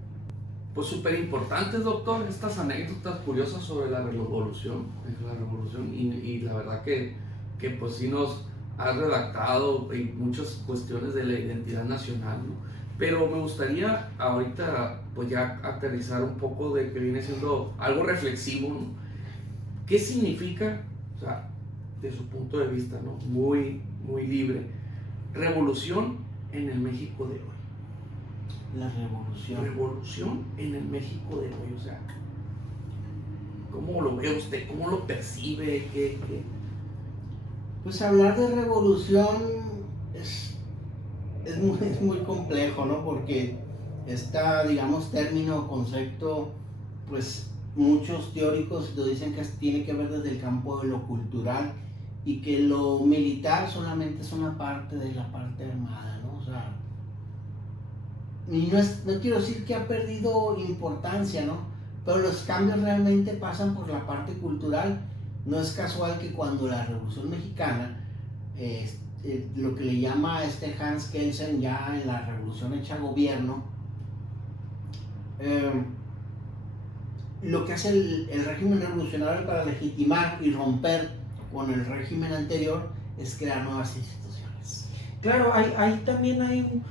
Pues súper importantes, doctor, estas anécdotas curiosas sobre la revolución, y la verdad que pues sí nos ha redactado muchas cuestiones de la identidad nacional, ¿no? Pero me gustaría ahorita pues ya aterrizar un poco de que viene siendo algo reflexivo, ¿no? ¿Qué significa, o sea, de su punto de vista, ¿no? Muy, muy libre, revolución en el México de hoy? La revolución en el México de hoy, o sea, ¿cómo lo ve usted? ¿Cómo lo percibe? Pues hablar de revolución es muy complejo, ¿no? Porque digamos, término o concepto, pues muchos teóricos lo dicen que tiene que ver desde el campo de lo cultural, y que lo militar solamente es una parte de la parte armada, ¿no? O sea, y no quiero decir que ha perdido importancia, ¿no? Pero los cambios realmente pasan por la parte cultural. No es casual que cuando la Revolución Mexicana, lo que le llama Hans Kelsen ya en la Revolución Hecha Gobierno, lo que hace el régimen revolucionario para legitimar y romper con el régimen anterior es crear nuevas instituciones. Claro, también hay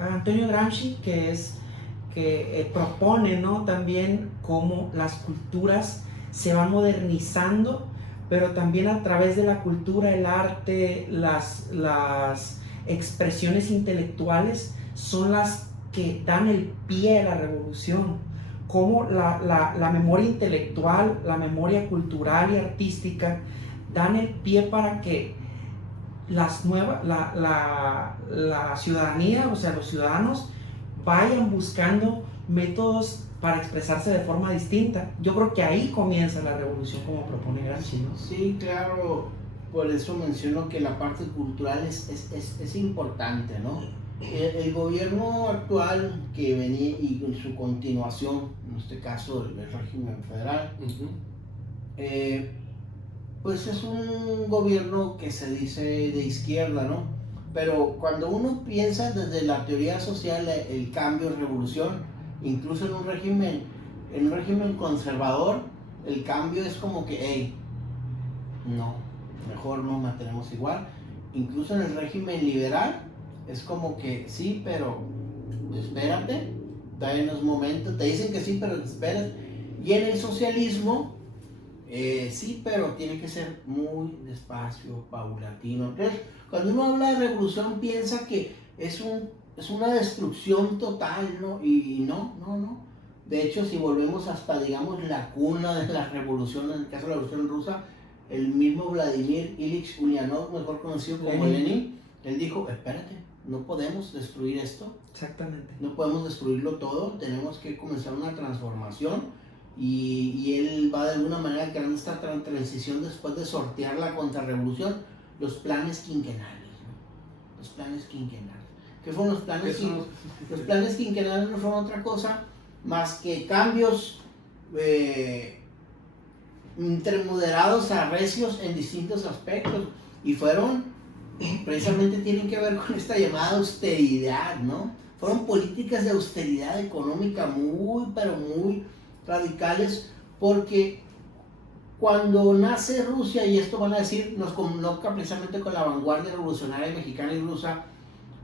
Antonio Gramsci que propone, ¿no? También cómo las culturas se van modernizando, pero también a través de la cultura, el arte, las expresiones intelectuales son las que dan el pie a la revolución. Cómo la memoria intelectual, la memoria cultural y artística dan el pie para que la ciudadanía, o sea, los ciudadanos, vayan buscando métodos para expresarse de forma distinta. Yo creo que ahí comienza la revolución, como propone Gramsci, ¿no? Sí, claro, por eso menciono que la parte cultural es importante, ¿no? El gobierno actual que venía y en su continuación, en este caso el régimen federal, pues es un gobierno que se dice de izquierda, ¿no? Pero cuando uno piensa desde la teoría social, el cambio, revolución, incluso en un régimen conservador, el cambio es como que, hey, no, mejor nos mantenemos igual. Incluso en el régimen liberal, es como que sí, pero espérate, todavía no es momento, te dicen que sí, pero espérate. Y en el socialismo, sí, pero tiene que ser muy despacio, paulatino. Entonces, cuando uno habla de revolución, piensa que es una destrucción total, ¿no? Y no. De hecho, si volvemos hasta, digamos, la cuna de la revolución, en el caso de la revolución rusa, el mismo Vladimir Ilich Ulyanov, mejor conocido como Lenin, él dijo, espérate, no podemos destruir esto. Exactamente. No podemos destruirlo todo, tenemos que comenzar una transformación. Y él va de alguna manera creando esta transición después de sortear la contrarrevolución, los planes quinquenales, ¿no? Los planes quinquenales. ¿Qué fueron los planes quinquenales? Los planes quinquenales no fueron otra cosa más que cambios entre moderados a recios en distintos aspectos, y fueron, precisamente tienen que ver con esta llamada austeridad, ¿no? Fueron políticas de austeridad económica muy, pero muy radicales, porque cuando nace Rusia, y esto van a decir, nos convoca precisamente con la vanguardia revolucionaria mexicana y rusa.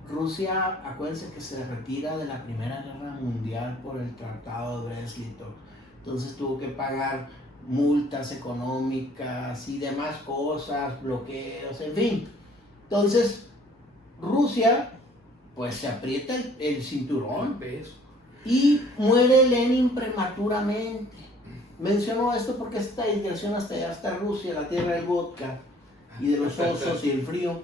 Rusia, acuérdense que se retira de la Primera Guerra Mundial por el Tratado de Brest-Litov, entonces tuvo que pagar multas económicas y demás cosas, bloqueos, en fin. Entonces Rusia pues se aprieta el cinturón y muere Lenin prematuramente. Menciono esto porque esta digresión hasta allá, hasta Rusia, la tierra del vodka y de los osos y el frío.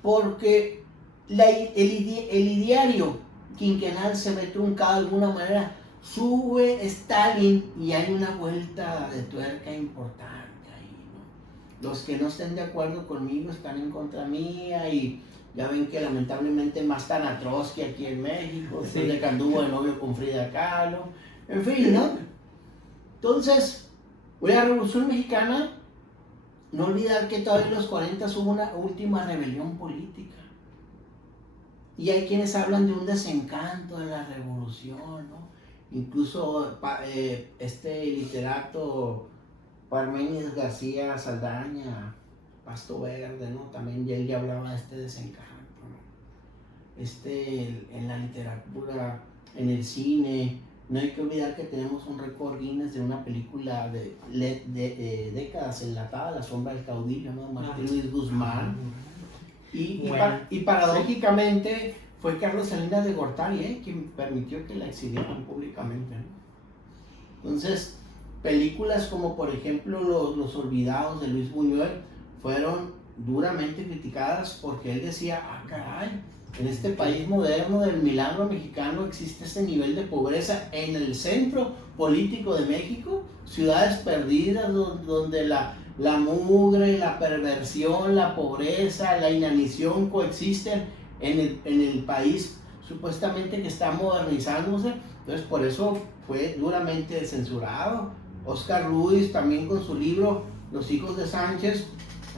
Porque el ideario quinquenal se ve truncado de alguna manera. Sube Stalin y hay una vuelta de tuerca importante ahí, ¿no? Los que no estén de acuerdo conmigo están en contra mía, y ya ven que lamentablemente más tan atroz que aquí en México, sí. De que anduvo de novio con Frida Kahlo, en fin, ¿no? Entonces, la Revolución Mexicana, no olvidar que todavía en los 40 hubo una última rebelión política. Y hay quienes hablan de un desencanto de la revolución, ¿no? Incluso este literato Parménides García Saldaña, Pasto Verde, ¿no? También él ya hablaba de este desencanto, ¿no? En la literatura, en el cine, no hay que olvidar que tenemos un récord Guinness de una película de décadas enlatada, La sombra del caudillo, ¿no? Martín Luis Guzmán. Y paradójicamente fue Carlos Salinas de Gortari, quien permitió que la exhibieran públicamente, ¿no? Entonces, películas como por ejemplo Los Olvidados de Luis Buñuel fueron duramente criticadas porque él decía, caray, en este país moderno del milagro mexicano existe este nivel de pobreza en el centro político de México, ciudades perdidas donde la mugre, la perversión, la pobreza, la inanición coexisten en el país supuestamente que está modernizándose. Entonces por eso fue duramente censurado. Oscar Ruiz también con su libro Los hijos de Sánchez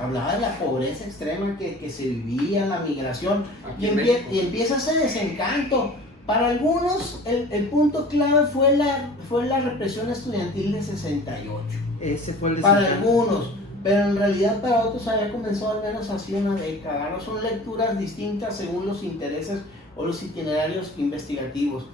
hablaba de la pobreza extrema que se vivía, la migración, y empieza ese desencanto. Para algunos el punto clave fue la represión estudiantil de 68. Ese fue el para algunos, pero en realidad para otros había comenzado al menos así una década, ¿no? Son lecturas distintas según los intereses o los itinerarios investigativos.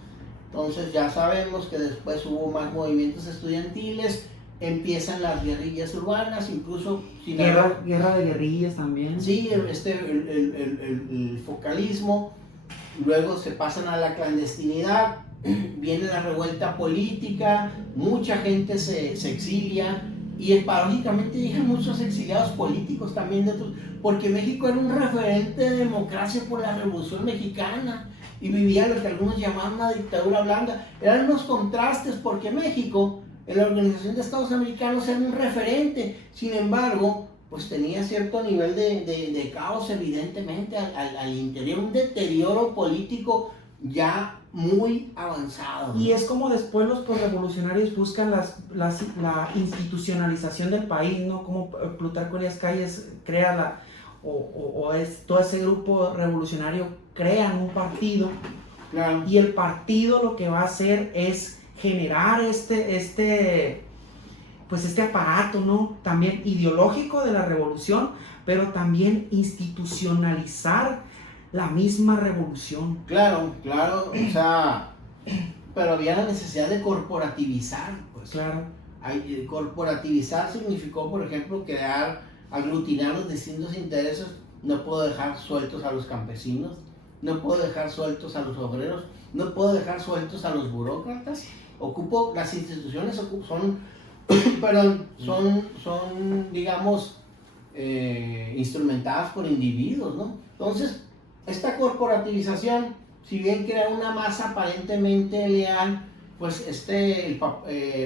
Entonces ya sabemos que después hubo más movimientos estudiantiles, empiezan las guerrillas urbanas, incluso guerra de guerrillas también. Sí, el focalismo, luego se pasan a la clandestinidad, viene la revuelta política, mucha gente se exilia, Y paradójicamente llegan muchos exiliados políticos también de otros, porque México era un referente de democracia por la Revolución Mexicana y vivía lo que algunos llamaban una dictadura blanda. Eran unos contrastes porque México, en la Organización de Estados Americanos, era un referente. Sin embargo, pues tenía cierto nivel de caos, evidentemente, al interior, un deterioro político ya muy avanzado, ¿no? Y es como después los revolucionarios buscan la institucionalización del país, ¿no? Como Plutarco Elías Calles crea todo ese grupo revolucionario crean un partido. Claro. Y el partido lo que va a hacer es generar este aparato, ¿no? También ideológico de la revolución, pero también institucionalizar la misma revolución. Claro, o sea, pero había la necesidad de corporativizar, pues. Claro. Corporativizar significó, por ejemplo, aglutinar los distintos intereses. No puedo dejar sueltos a los campesinos, no puedo dejar sueltos a los obreros, no puedo dejar sueltos a los burócratas. Las instituciones son, digamos, instrumentadas por individuos, ¿no? Entonces, esta corporativización, si bien crea una masa aparentemente leal, pues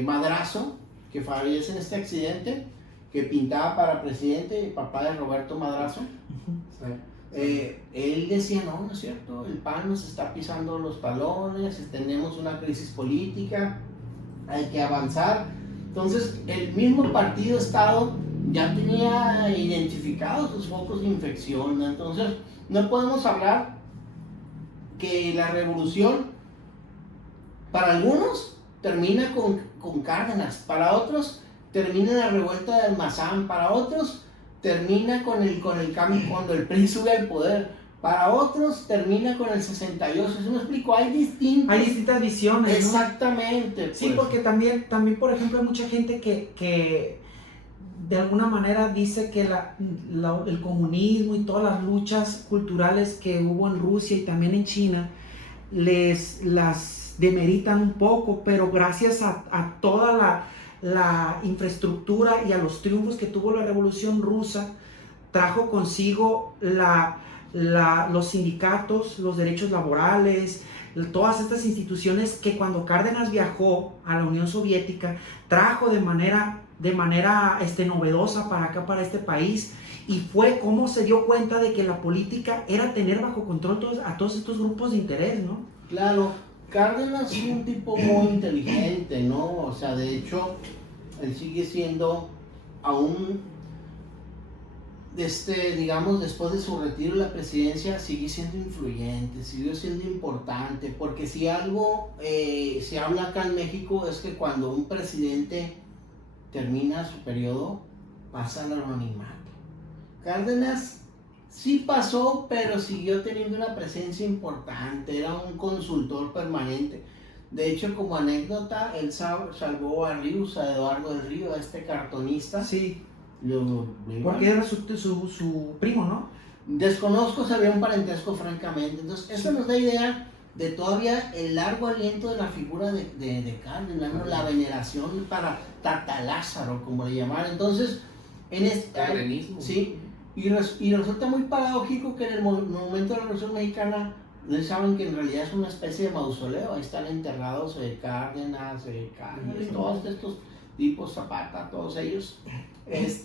Madrazo, que fallece en este accidente, que pintaba para presidente, el papá de Roberto Madrazo, él decía, no es cierto, el PAN nos está pisando los talones, tenemos una crisis política, hay que avanzar. Entonces, el mismo partido-estado ya tenía identificados sus focos de infección, ¿no? Entonces, no podemos hablar que la revolución, para algunos, termina con Cárdenas, para otros, termina en la revuelta del Mazán, para otros, termina con el cambio cuando el PRI sube al poder, para otros, termina con el 68, ¿eso me explico? Hay distintas visiones, ¿no? Exactamente. Pues. Sí, porque también, por ejemplo, hay mucha gente que de alguna manera dice que el comunismo y todas las luchas culturales que hubo en Rusia y también en China las demeritan un poco, pero gracias a toda la infraestructura y a los triunfos que tuvo la Revolución Rusa, trajo consigo los sindicatos, los derechos laborales, todas estas instituciones que cuando Cárdenas viajó a la Unión Soviética, trajo de manera novedosa para acá, para este país, y fue como se dio cuenta de que la política era tener bajo control a todos estos grupos de interés, ¿no? Claro, Cárdenas es un tipo muy inteligente, ¿no? O sea, de hecho, él sigue siendo aún, digamos, después de su retiro de la presidencia, sigue siendo influyente, sigue siendo importante, porque si algo se habla acá en México es que cuando un presidente termina su periodo, pasa al anonimato. Cárdenas sí pasó, pero siguió teniendo una presencia importante, era un consultor permanente. De hecho, como anécdota, él salvó a Ríos, a Eduardo del Río, a este cartonista. Sí. Porque era su primo, ¿no? Desconozco si había un parentesco, francamente. Entonces, eso nos da idea de todavía el largo aliento de la figura de Cárdenas, ¿no? La veneración para Tata Lázaro, como le llamaban. Entonces, sí, y resulta muy paradójico que en el momento de la Revolución Mexicana, ustedes saben que en realidad es una especie de mausoleo, ahí están enterrados Cárdenas, todos estos tipos, Zapata, todos ellos. Pues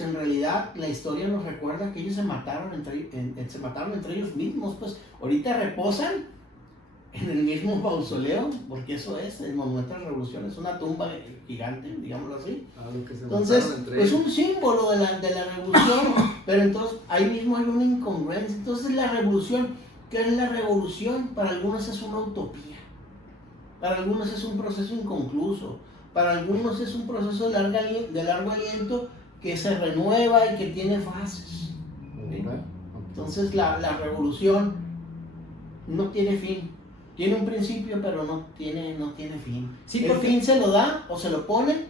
en realidad la historia nos recuerda que ellos se mataron entre ellos mismos, pues ahorita reposan en el mismo mausoleo, porque eso es el monumento de la revolución, es una tumba gigante, digámoslo así. Entonces, es un símbolo de la revolución, pero entonces ahí mismo hay una incongruencia. Entonces la revolución, ¿qué es la revolución? Para algunos es una utopía, para algunos es un proceso inconcluso, para algunos es un proceso de largo aliento que se renueva y que tiene fases. ¿Sí? Entonces la revolución no tiene fin. Tiene un principio, pero no tiene fin. Sí, el fin se lo da, o se lo pone,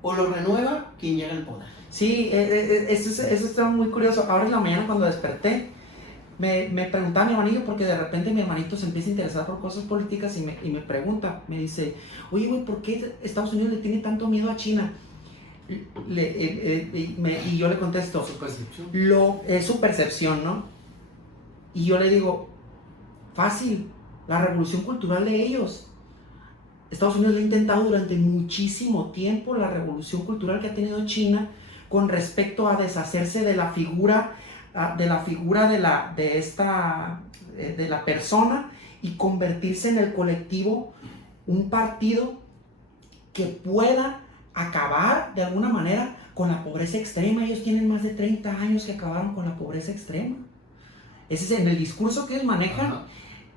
o lo renueva quien llega al poder. Sí, eso está muy curioso. Ahora en la mañana cuando desperté, me preguntaba mi hermanillo, porque de repente mi hermanito se empieza a interesar por cosas políticas y me pregunta, me dice, oye, güey, ¿por qué Estados Unidos le tiene tanto miedo a China? y yo le contesto, Su percepción. es su percepción, ¿no? Y yo le digo, fácil, la revolución cultural de ellos. Estados Unidos le ha intentado durante muchísimo tiempo la revolución cultural que ha tenido China con respecto a deshacerse de la figura de la persona y convertirse en el colectivo, un partido que pueda acabar de alguna manera con la pobreza extrema. Ellos tienen más de 30 años que acabaron con la pobreza extrema. Ese es en el discurso que ellos manejan. Ajá.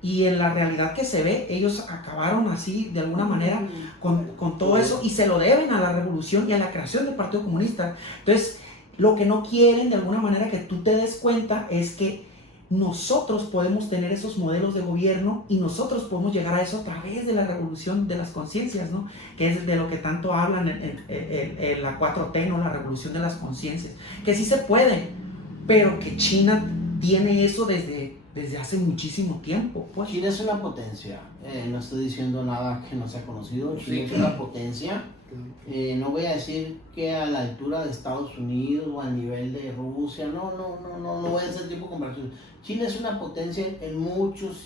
Y en la realidad que se ve, ellos acabaron así de alguna manera con todo eso y se lo deben a la revolución y a la creación del Partido Comunista. Entonces, lo que no quieren de alguna manera que tú te des cuenta es que nosotros podemos tener esos modelos de gobierno y nosotros podemos llegar a eso a través de la revolución de las conciencias, ¿no? Que es de lo que tanto hablan en la 4T, ¿no? La revolución de las conciencias. Que sí se puede, pero que China tiene eso desde hace muchísimo tiempo, pues. China es una potencia, no estoy diciendo nada que no sea conocido. China es una potencia, no voy a decir que a la altura de Estados Unidos o al nivel de Rusia, no voy a hacer tipo de comparación. China es una potencia en muchos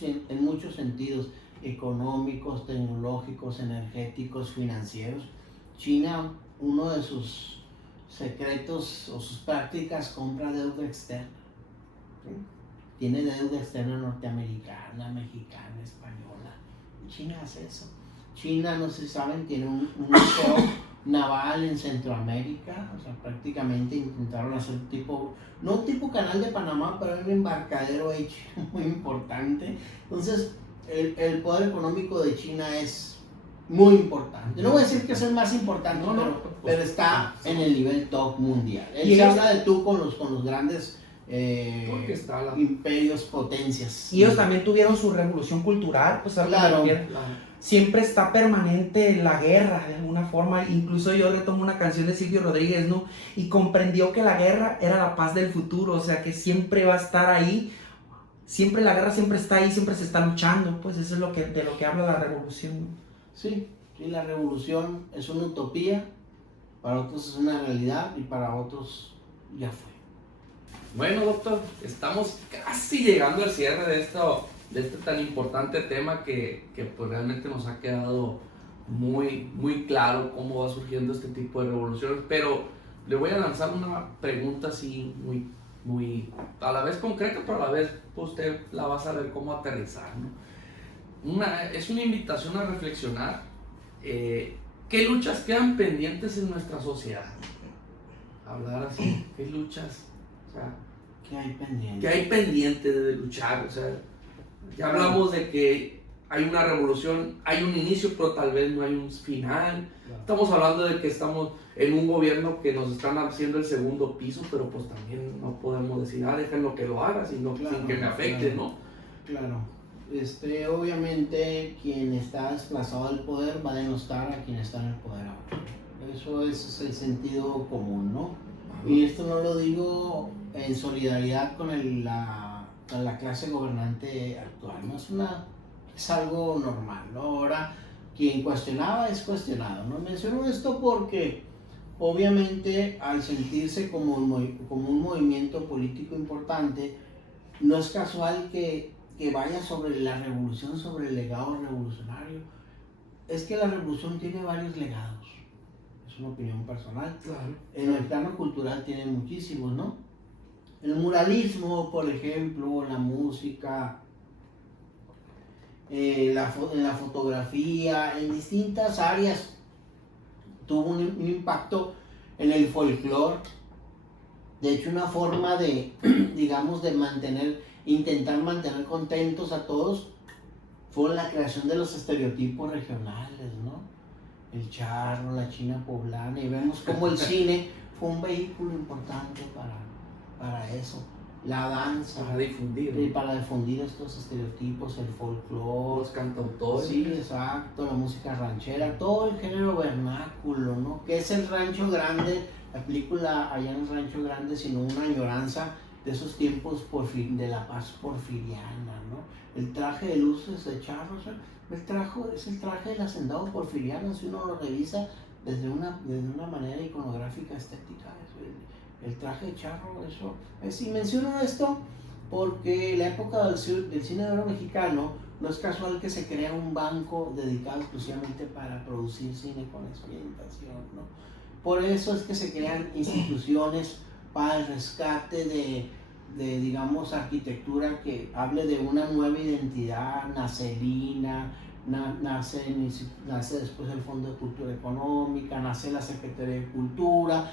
sentidos, económicos, tecnológicos, energéticos, financieros. China, uno de sus secretos o sus prácticas, compra deuda externa, ¿sí? Tiene deuda externa norteamericana, mexicana, española. China hace eso. China, no sé si saben, tiene un museo naval en Centroamérica. O sea, prácticamente intentaron hacer no un tipo canal de Panamá, pero un embarcadero hecho muy importante. Entonces, el poder económico de China es muy importante. No voy a decir que es el más importante, pero está en el nivel top mundial. Él se habla de tú con los grandes imperios, potencias. Y ellos también tuvieron su revolución cultural, pues claro. Siempre está permanente la guerra de alguna forma. Incluso yo retomo una canción de Silvio Rodríguez, ¿no? Y comprendió que la guerra era la paz del futuro, o sea que siempre va a estar ahí, siempre la guerra siempre está ahí, siempre se está luchando, pues eso es de lo que habla la revolución, ¿no? Sí, la revolución es una utopía, para otros es una realidad y para otros ya fue. Bueno, doctor, estamos casi llegando al cierre de este tan importante tema que pues realmente nos ha quedado muy, muy claro cómo va surgiendo este tipo de revoluciones, pero le voy a lanzar una pregunta así muy a la vez concreta, pero a la vez pues, usted la va a saber cómo aterrizar, ¿no? Es una invitación a reflexionar qué luchas quedan pendientes en nuestra sociedad. Hablar así, qué luchas, o sea, ¿qué hay pendiente? ¿Qué hay pendiente de luchar? O sea, ya hablamos de que hay una revolución, hay un inicio, pero tal vez no hay un final. Claro. Estamos hablando de que estamos en un gobierno que nos están haciendo el segundo piso, pero pues también no podemos decir, déjenlo que lo haga, sino claro, sin que me afecte, claro, ¿no? Claro. Obviamente, quien está desplazado del poder va a denostar a quien está en el poder ahora. Eso es el sentido común, ¿no? Ajá. Y esto no lo digo en solidaridad con la clase gobernante actual, ¿no? Es algo normal, ¿no? Ahora, quien cuestionaba es cuestionado, ¿no? Menciono esto porque, obviamente, al sentirse como un movimiento político importante, no es casual que vaya sobre la revolución, sobre el legado revolucionario. Es que la revolución tiene varios legados, es una opinión personal. Claro. En el plano cultural tiene muchísimos, ¿no? El muralismo, por ejemplo, la música, en la fotografía, en distintas áreas, tuvo un impacto en el folclore. De hecho, una forma de, digamos, intentar mantener contentos a todos fue la creación de los estereotipos regionales, ¿no? El charro, la china poblana, y vemos cómo el cine fue un vehículo importante para eso. La danza. Para difundir. Para difundir estos estereotipos, el folclore. Los cantautores. Sí, exacto, la música ranchera, todo el género vernáculo, ¿no? Que es el Rancho Grande, la película Allá en el Rancho Grande, sino una añoranza de esos tiempos de la paz porfiriana, ¿no? El traje de luces de charro, o sea, es el traje del hacendado porfiriano, si uno lo revisa, desde una manera iconográfica estética. El traje charro, eso. Y menciono esto porque la época del cine de oro mexicano no es casual que se crea un banco dedicado exclusivamente para producir cine con esa orientación, ¿no? Por eso es que se crean instituciones para el rescate de digamos, arquitectura que hable de una nueva identidad, nace el INA, nace después el Fondo de Cultura Económica, nace la Secretaría de Cultura,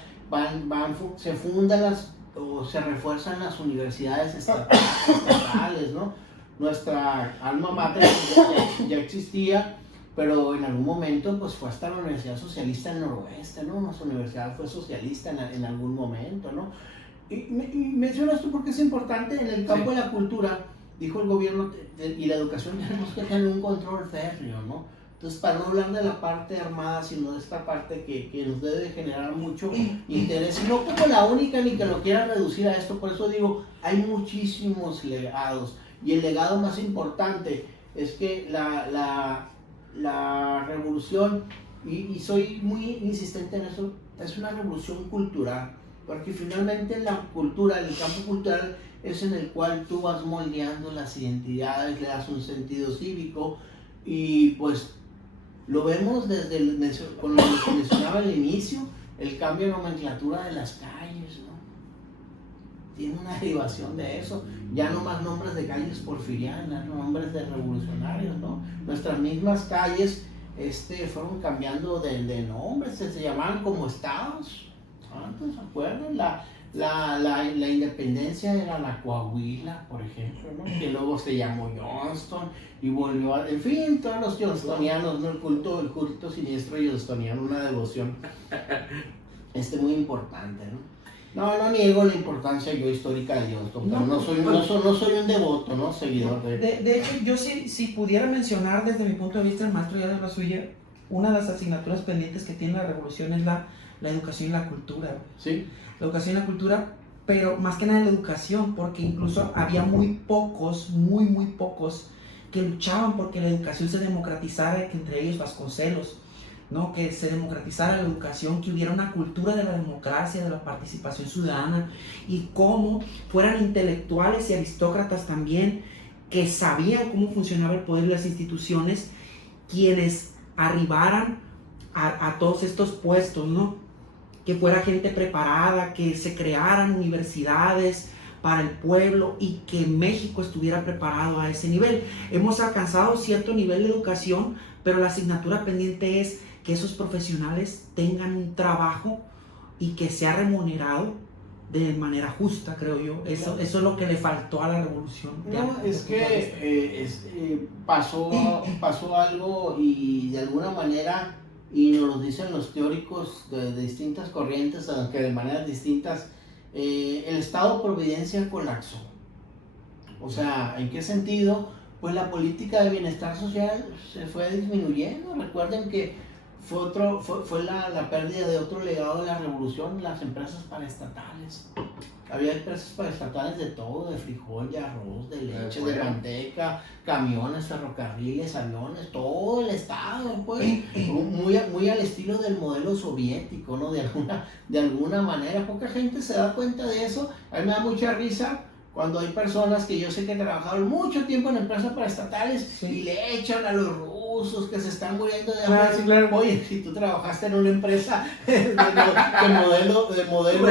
se fundan o se refuerzan las universidades estatales, ¿no? Nuestra alma mater ya existía, pero en algún momento pues fue hasta la Universidad Socialista del Noroeste, ¿no? Nuestra universidad fue socialista en algún momento, ¿no? Y menciono esto porque es importante. En el campo de la cultura, dijo el gobierno y la educación, tenemos que tener un control férreo, ¿no? Entonces, para no hablar de la parte armada, sino de esta parte que nos debe generar mucho interés, y no como la única ni que lo quiera reducir a esto. Por eso digo, hay muchísimos legados, y el legado más importante es que la revolución, y soy muy insistente en eso, es una revolución cultural, porque finalmente la cultura, el campo cultural es en el cual tú vas moldeando las identidades, le das un sentido cívico, y pues lo vemos desde con lo que mencionaba al inicio, el cambio de nomenclatura de las calles, ¿no? Tiene una derivación de eso, ya no más nombres de calles porfirianas, nombres de revolucionarios, ¿no? Nuestras mismas calles fueron cambiando de nombres, se llamaban como estados. ¿Se acuerdan? La independencia era la Coahuila, por ejemplo, ¿no? Que luego se llamó Johnston y volvió a... En fin, todos los johnstonianos, ¿no? El culto siniestro johnstoniano, una devoción muy importante, ¿no? No niego la importancia yo histórica de Johnston, pero no soy un devoto, ¿no? Seguidor de hecho, yo si pudiera mencionar desde mi punto de vista, el maestro ya de la suya, una de las asignaturas pendientes que tiene la revolución es la educación y la cultura. Sí. La educación y la cultura, pero más que nada la educación, porque incluso había muy pocos que luchaban porque la educación se democratizara, que entre ellos Vasconcelos, ¿no? Que se democratizara la educación, que hubiera una cultura de la democracia, de la participación ciudadana, y cómo fueran intelectuales y aristócratas también, que sabían cómo funcionaba el poder y las instituciones, quienes arribaran a todos estos puestos, ¿no? Que fuera gente preparada, que se crearan universidades para el pueblo y que México estuviera preparado a ese nivel. Hemos alcanzado cierto nivel de educación, pero la asignatura pendiente es que esos profesionales tengan un trabajo y que sea remunerado de manera justa, creo yo. Eso es lo que le faltó a la revolución. No, es que pasó algo, y de alguna manera, y nos lo dicen los teóricos de distintas corrientes, aunque de maneras distintas, el Estado Providencia colapsó. O sea, ¿en qué sentido? Pues la política de bienestar social se fue disminuyendo. Recuerden que fue la pérdida de otro legado de la revolución, las empresas paraestatales. Había empresas paraestatales de todo, de frijol, de arroz, de leche, de manteca, camiones, ferrocarriles, aviones, todo el Estado, pues, muy al estilo del modelo soviético, ¿no? De alguna manera. Poca gente se da cuenta de eso. A mí me da mucha risa cuando hay personas que yo sé que trabajaron mucho tiempo en empresas paraestatales, sí, y le echan a los rusos que se están muriendo de hambre. Sí, claro. Oye, si tú trabajaste en una empresa de modelo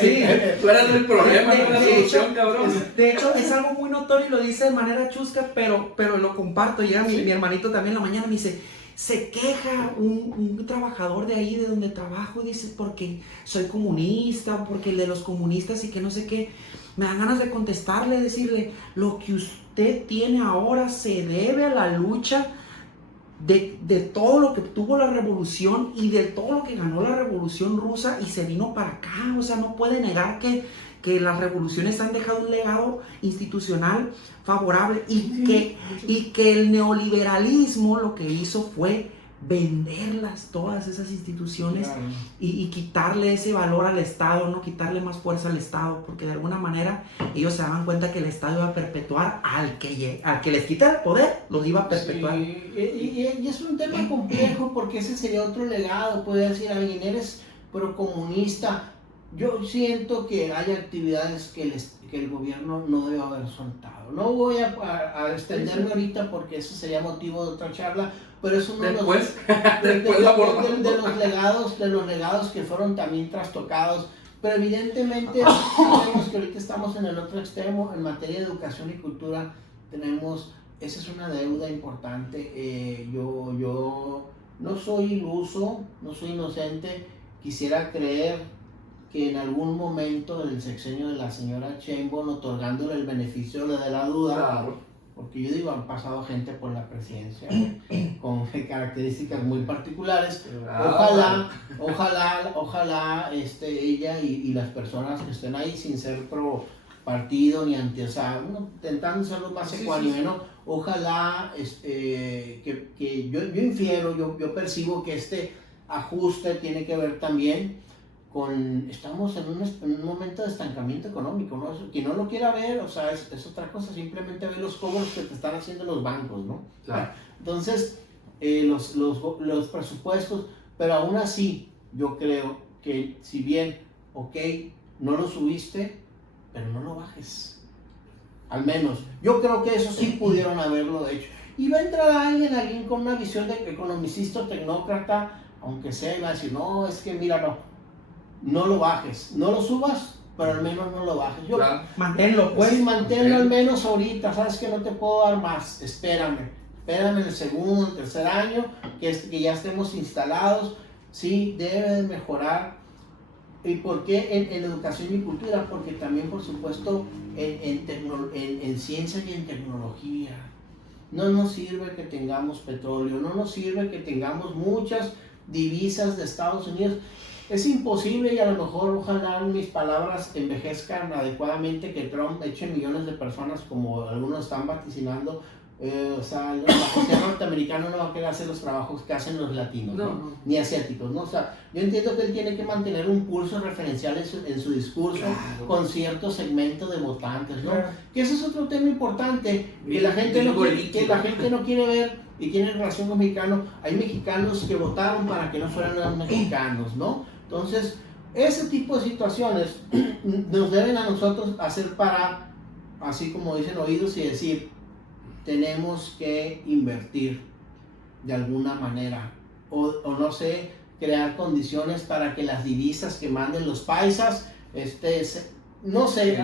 sí, tú eras el problema, no la solución, cabrón. De hecho, es algo muy notorio y lo dice de manera chusca, pero lo comparto. Llega mi hermanito también en la mañana, me dice, se queja un trabajador de ahí de donde trabajo, y dice, porque soy comunista, porque el de los comunistas y que no sé qué. Me dan ganas de contestarle, decirle, lo que usted tiene ahora se debe a la lucha de todo lo que tuvo la revolución y de todo lo que ganó la revolución rusa y se vino para acá. O sea, no puede negar que las revoluciones han dejado un legado institucional favorable, y que el neoliberalismo lo que hizo fue venderlas, todas esas instituciones, Claro. y quitarle ese valor al Estado, no quitarle más fuerza al Estado, porque de alguna manera ellos se daban cuenta que el Estado iba a perpetuar al que les quita el poder, los iba a perpetuar. Sí, y es un tema complejo porque ese sería otro legado. Puede decir alguien, eres procomunista. Yo siento que hay actividades que el gobierno no debe haber soltado. No voy a extenderme ahorita porque eso sería motivo de otra charla, pero es uno Después, de después lo abordamos. de los legados que fueron también trastocados. Pero evidentemente sabemos que ahorita estamos en el otro extremo. En materia de educación y cultura esa es una deuda importante. Yo no soy iluso, no soy inocente. Quisiera creer que en algún momento del sexenio de la señora Sheinbaum, otorgándole el beneficio de la duda, Claro. porque yo digo, han pasado gente por la presidencia con características muy particulares. Ojalá ella y las personas que estén ahí sin ser pro partido ni anti, o sea, intentando ser lo más ecuánime, ¿no? Ojalá que yo infiero, yo percibo que este ajuste tiene que ver también estamos en un momento de estancamiento económico, ¿no? Quien no lo quiera ver, o sea, es otra cosa, simplemente ve los cobros que te están haciendo los bancos, ¿no? Claro. Entonces, los presupuestos, pero aún así, yo creo que si bien, ok, no lo subiste, pero no lo bajes. Al menos, yo creo que eso sí pudieron haberlo hecho. Y va a entrar alguien con una visión de economicista o tecnócrata, aunque sea, y va a decir, no, es que mira, no lo bajes, no lo subas, pero al menos no lo bajes. Claro. Manténlo, pues. Sí, manténlo al menos ahorita, sabes que no te puedo dar más, espérame el segundo, el tercer año, que ya estemos instalados. Sí, debe de mejorar. ¿Y por qué en educación y cultura? Porque también, por supuesto, en ciencia y en tecnología. No nos sirve que tengamos petróleo, no nos sirve que tengamos muchas divisas de Estados Unidos. Es imposible, y a lo mejor ojalá mis palabras envejezcan adecuadamente, que Trump eche millones de personas como algunos están vaticinando. O sea, el norteamericano no va a querer hacer los trabajos que hacen los latinos, ¿no? Ni asiáticos, ¿no? O sea, yo entiendo que él tiene que mantener un pulso referencial en su discurso, claro, con cierto segmento de votantes, ¿no? Claro. Que ese es otro tema importante, que la gente no quiere ver y tiene relación con mexicanos. Hay mexicanos que votaron para que no fueran los mexicanos, ¿no? Entonces, ese tipo de situaciones nos deben a nosotros hacer parar, así como dicen oídos, y decir, tenemos que invertir de alguna manera, o no sé, crear condiciones para que las divisas que manden los paisas, no sé,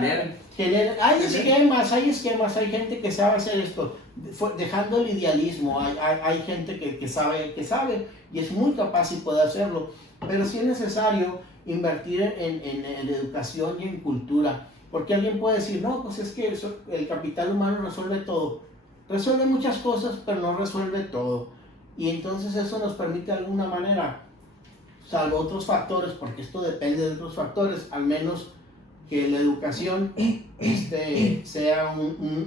hay esquemas, hay gente que sabe hacer esto, dejando el idealismo, hay gente que sabe, y es muy capaz y puede hacerlo, pero sí es necesario invertir en educación y en cultura, porque alguien puede decir, no, pues es que el capital humano resuelve todo. Resuelve muchas cosas, pero no resuelve todo. Y entonces eso nos permite de alguna manera, salvo otros factores, porque esto depende de otros factores, al menos que la educación sea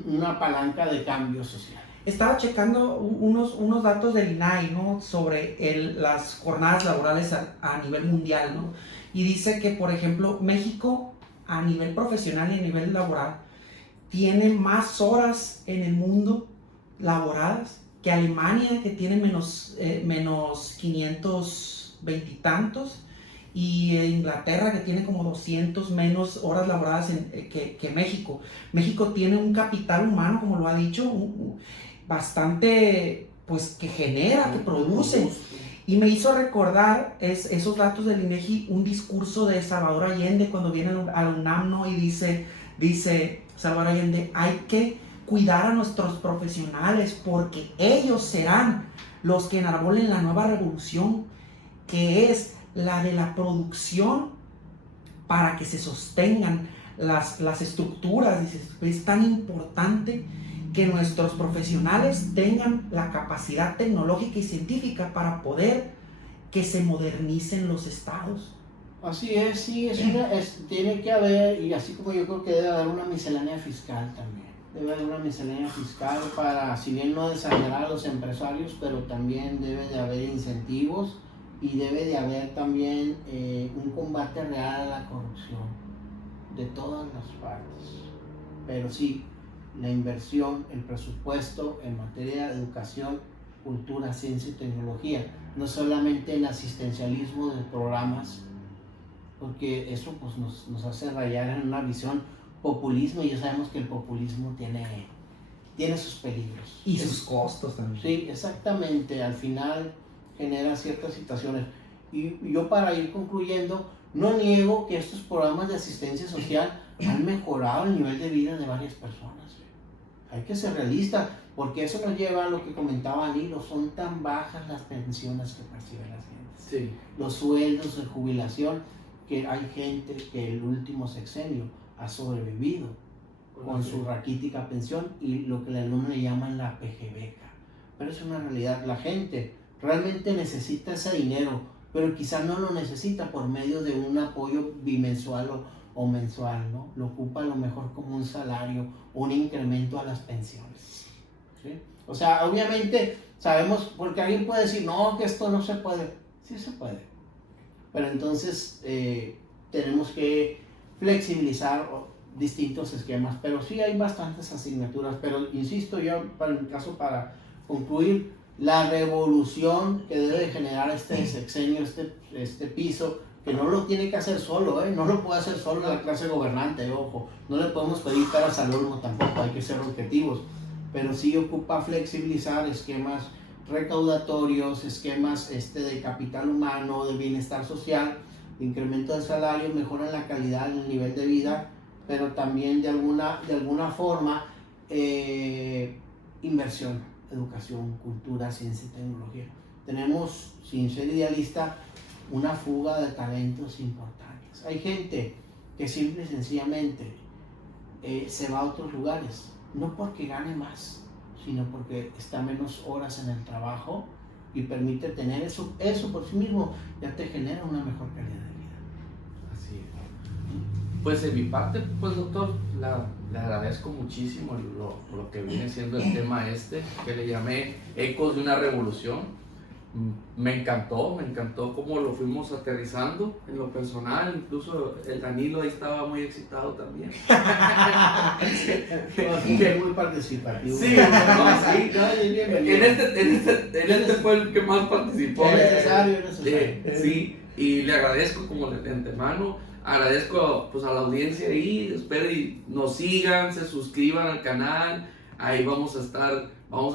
una palanca de cambio social. Estaba checando unos datos del INAI, ¿no? Sobre las jornadas laborales a nivel mundial, ¿no? Y dice que, por ejemplo, México a nivel profesional y a nivel laboral tiene más horas en el mundo laboradas que Alemania, que tiene menos 520 y tantos, y Inglaterra, que tiene como 200 menos horas laboradas que México. México tiene un capital humano, como lo ha dicho, bastante, pues, que genera, que produce. Y me hizo recordar esos datos del INEGI, un discurso de Salvador Allende cuando viene a la UNAM, ¿no? Y dice Salvador Allende, hay que cuidar a nuestros profesionales porque ellos serán los que enarbolen la nueva revolución, que es la de la producción para que se sostengan las estructuras. Es tan importante que nuestros profesionales tengan la capacidad tecnológica y científica para poder que se modernicen los estados. Así es, sí, tiene que haber, y así como yo creo que debe haber una miscelánea fiscal también. Debe haber una miscelánea fiscal para, si bien no desagradar a los empresarios, pero también debe de haber incentivos y debe de haber también un combate real a la corrupción de todas las partes. Pero sí, la inversión, el presupuesto en materia de educación, cultura, ciencia y tecnología, no solamente en asistencialismo de programas, porque eso pues nos hace rayar en una visión populismo, y ya sabemos que el populismo tiene sus peligros. Y sus costos también. Sí, exactamente, al final genera ciertas situaciones. Y yo, para ir concluyendo, no niego que estos programas de asistencia social han mejorado el nivel de vida de varias personas. Hay que ser realista, porque eso nos lleva a lo que comentaba Anilo, son tan bajas las pensiones que perciben las gentes. Sí. Los sueldos de jubilación, que hay gente que el último sexenio ha sobrevivido con su raquítica pensión y lo que la alumna le llaman la PGBeca. Pero es una realidad, la gente realmente necesita ese dinero, pero quizá no lo necesita por medio de un apoyo bimensual o mensual, ¿no? Lo ocupa a lo mejor como un salario, un incremento a las pensiones, ¿sí? O sea, obviamente sabemos, porque alguien puede decir, no, que esto no se puede. Sí se puede, pero entonces tenemos que flexibilizar distintos esquemas, pero sí hay bastantes asignaturas. Pero insisto, yo para mi caso, para concluir, la revolución que debe generar este sexenio, este piso, que no lo tiene que hacer solo, no lo puede hacer solo la clase gobernante, ojo, no le podemos pedir peras al olmo tampoco, hay que ser objetivos, pero sí ocupa flexibilizar esquemas recaudatorios, esquemas de capital humano, de bienestar social, de incremento de salario, mejora la calidad, el nivel de vida, pero también de alguna forma inversión, educación, cultura, ciencia y tecnología. Tenemos, sin ser idealista, una fuga de talentos importantes. Hay gente que simple y sencillamente se va a otros lugares, no porque gane más, sino porque está menos horas en el trabajo y permite tener eso por sí mismo, ya te genera una mejor calidad de vida. Así es. Pues en mi parte, pues doctor, le agradezco muchísimo lo que viene siendo el tema que le llamé Ecos de una Revolución. Me encantó cómo lo fuimos aterrizando en lo personal, incluso el Danilo ahí estaba muy excitado también. Muy participativo. Sí, en este fue el que más participó. Es necesario. Sí, y le agradezco como de antemano, agradezco pues a la audiencia ahí, espero y nos sigan, se suscriban al canal, ahí vamos a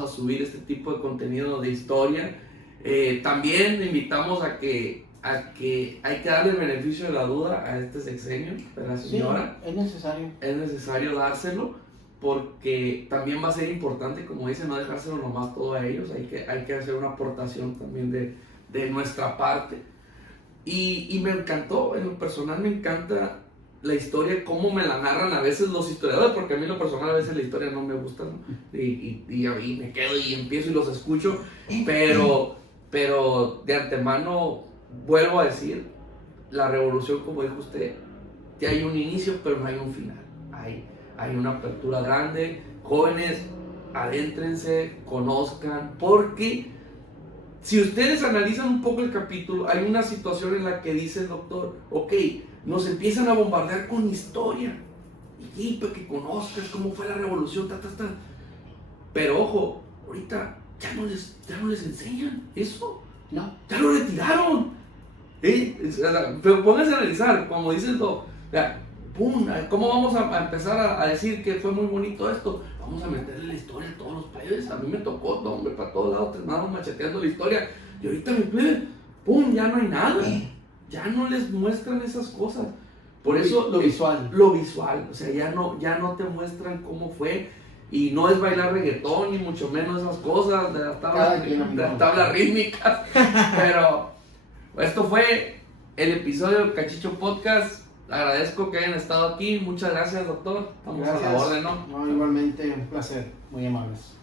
subir este tipo de contenido de historia. También invitamos a que hay que darle el beneficio de la duda a este sexenio de la señora. Sí, es necesario dárselo, porque también va a ser importante, como dice, no dejárselo nomás todo a ellos, hay que hacer una aportación también de nuestra parte. Y me encantó, en lo personal me encanta la historia, cómo me la narran a veces los historiadores, porque a mí en lo personal a veces la historia no me gusta, ¿no? Y me quedo y empiezo y los escucho, pero de antemano vuelvo a decir, la revolución, como dijo usted, ya hay un inicio, pero no hay un final. Hay una apertura grande. Jóvenes, adéntrense, conozcan, porque si ustedes analizan un poco el capítulo, hay una situación en la que dice el doctor, ok, nos empiezan a bombardear con historia, y para que conozcas cómo fue la revolución, pero ojo, ahorita ya no les enseñan eso, no, ya lo retiraron. Pero pónganse a analizar, como dice el doctor, ¿cómo vamos a empezar a decir que fue muy bonito esto? Vamos a meterle la historia a todos los plebes. A mí me tocó, hombre, para todos lados terminaron macheteando la historia. Y ahorita mi plebe, ya no hay nada. Ya no les muestran esas cosas. Por eso lo visual. Lo visual, o sea, ya no te muestran cómo fue. Y no es bailar reggaetón, ni mucho menos esas cosas de las tablas rítmicas. Pero esto fue el episodio del Cachicho Podcast. Agradezco que hayan estado aquí. Muchas gracias, doctor. Estamos a la orden, ¿no? Igualmente, un placer. Muy amables.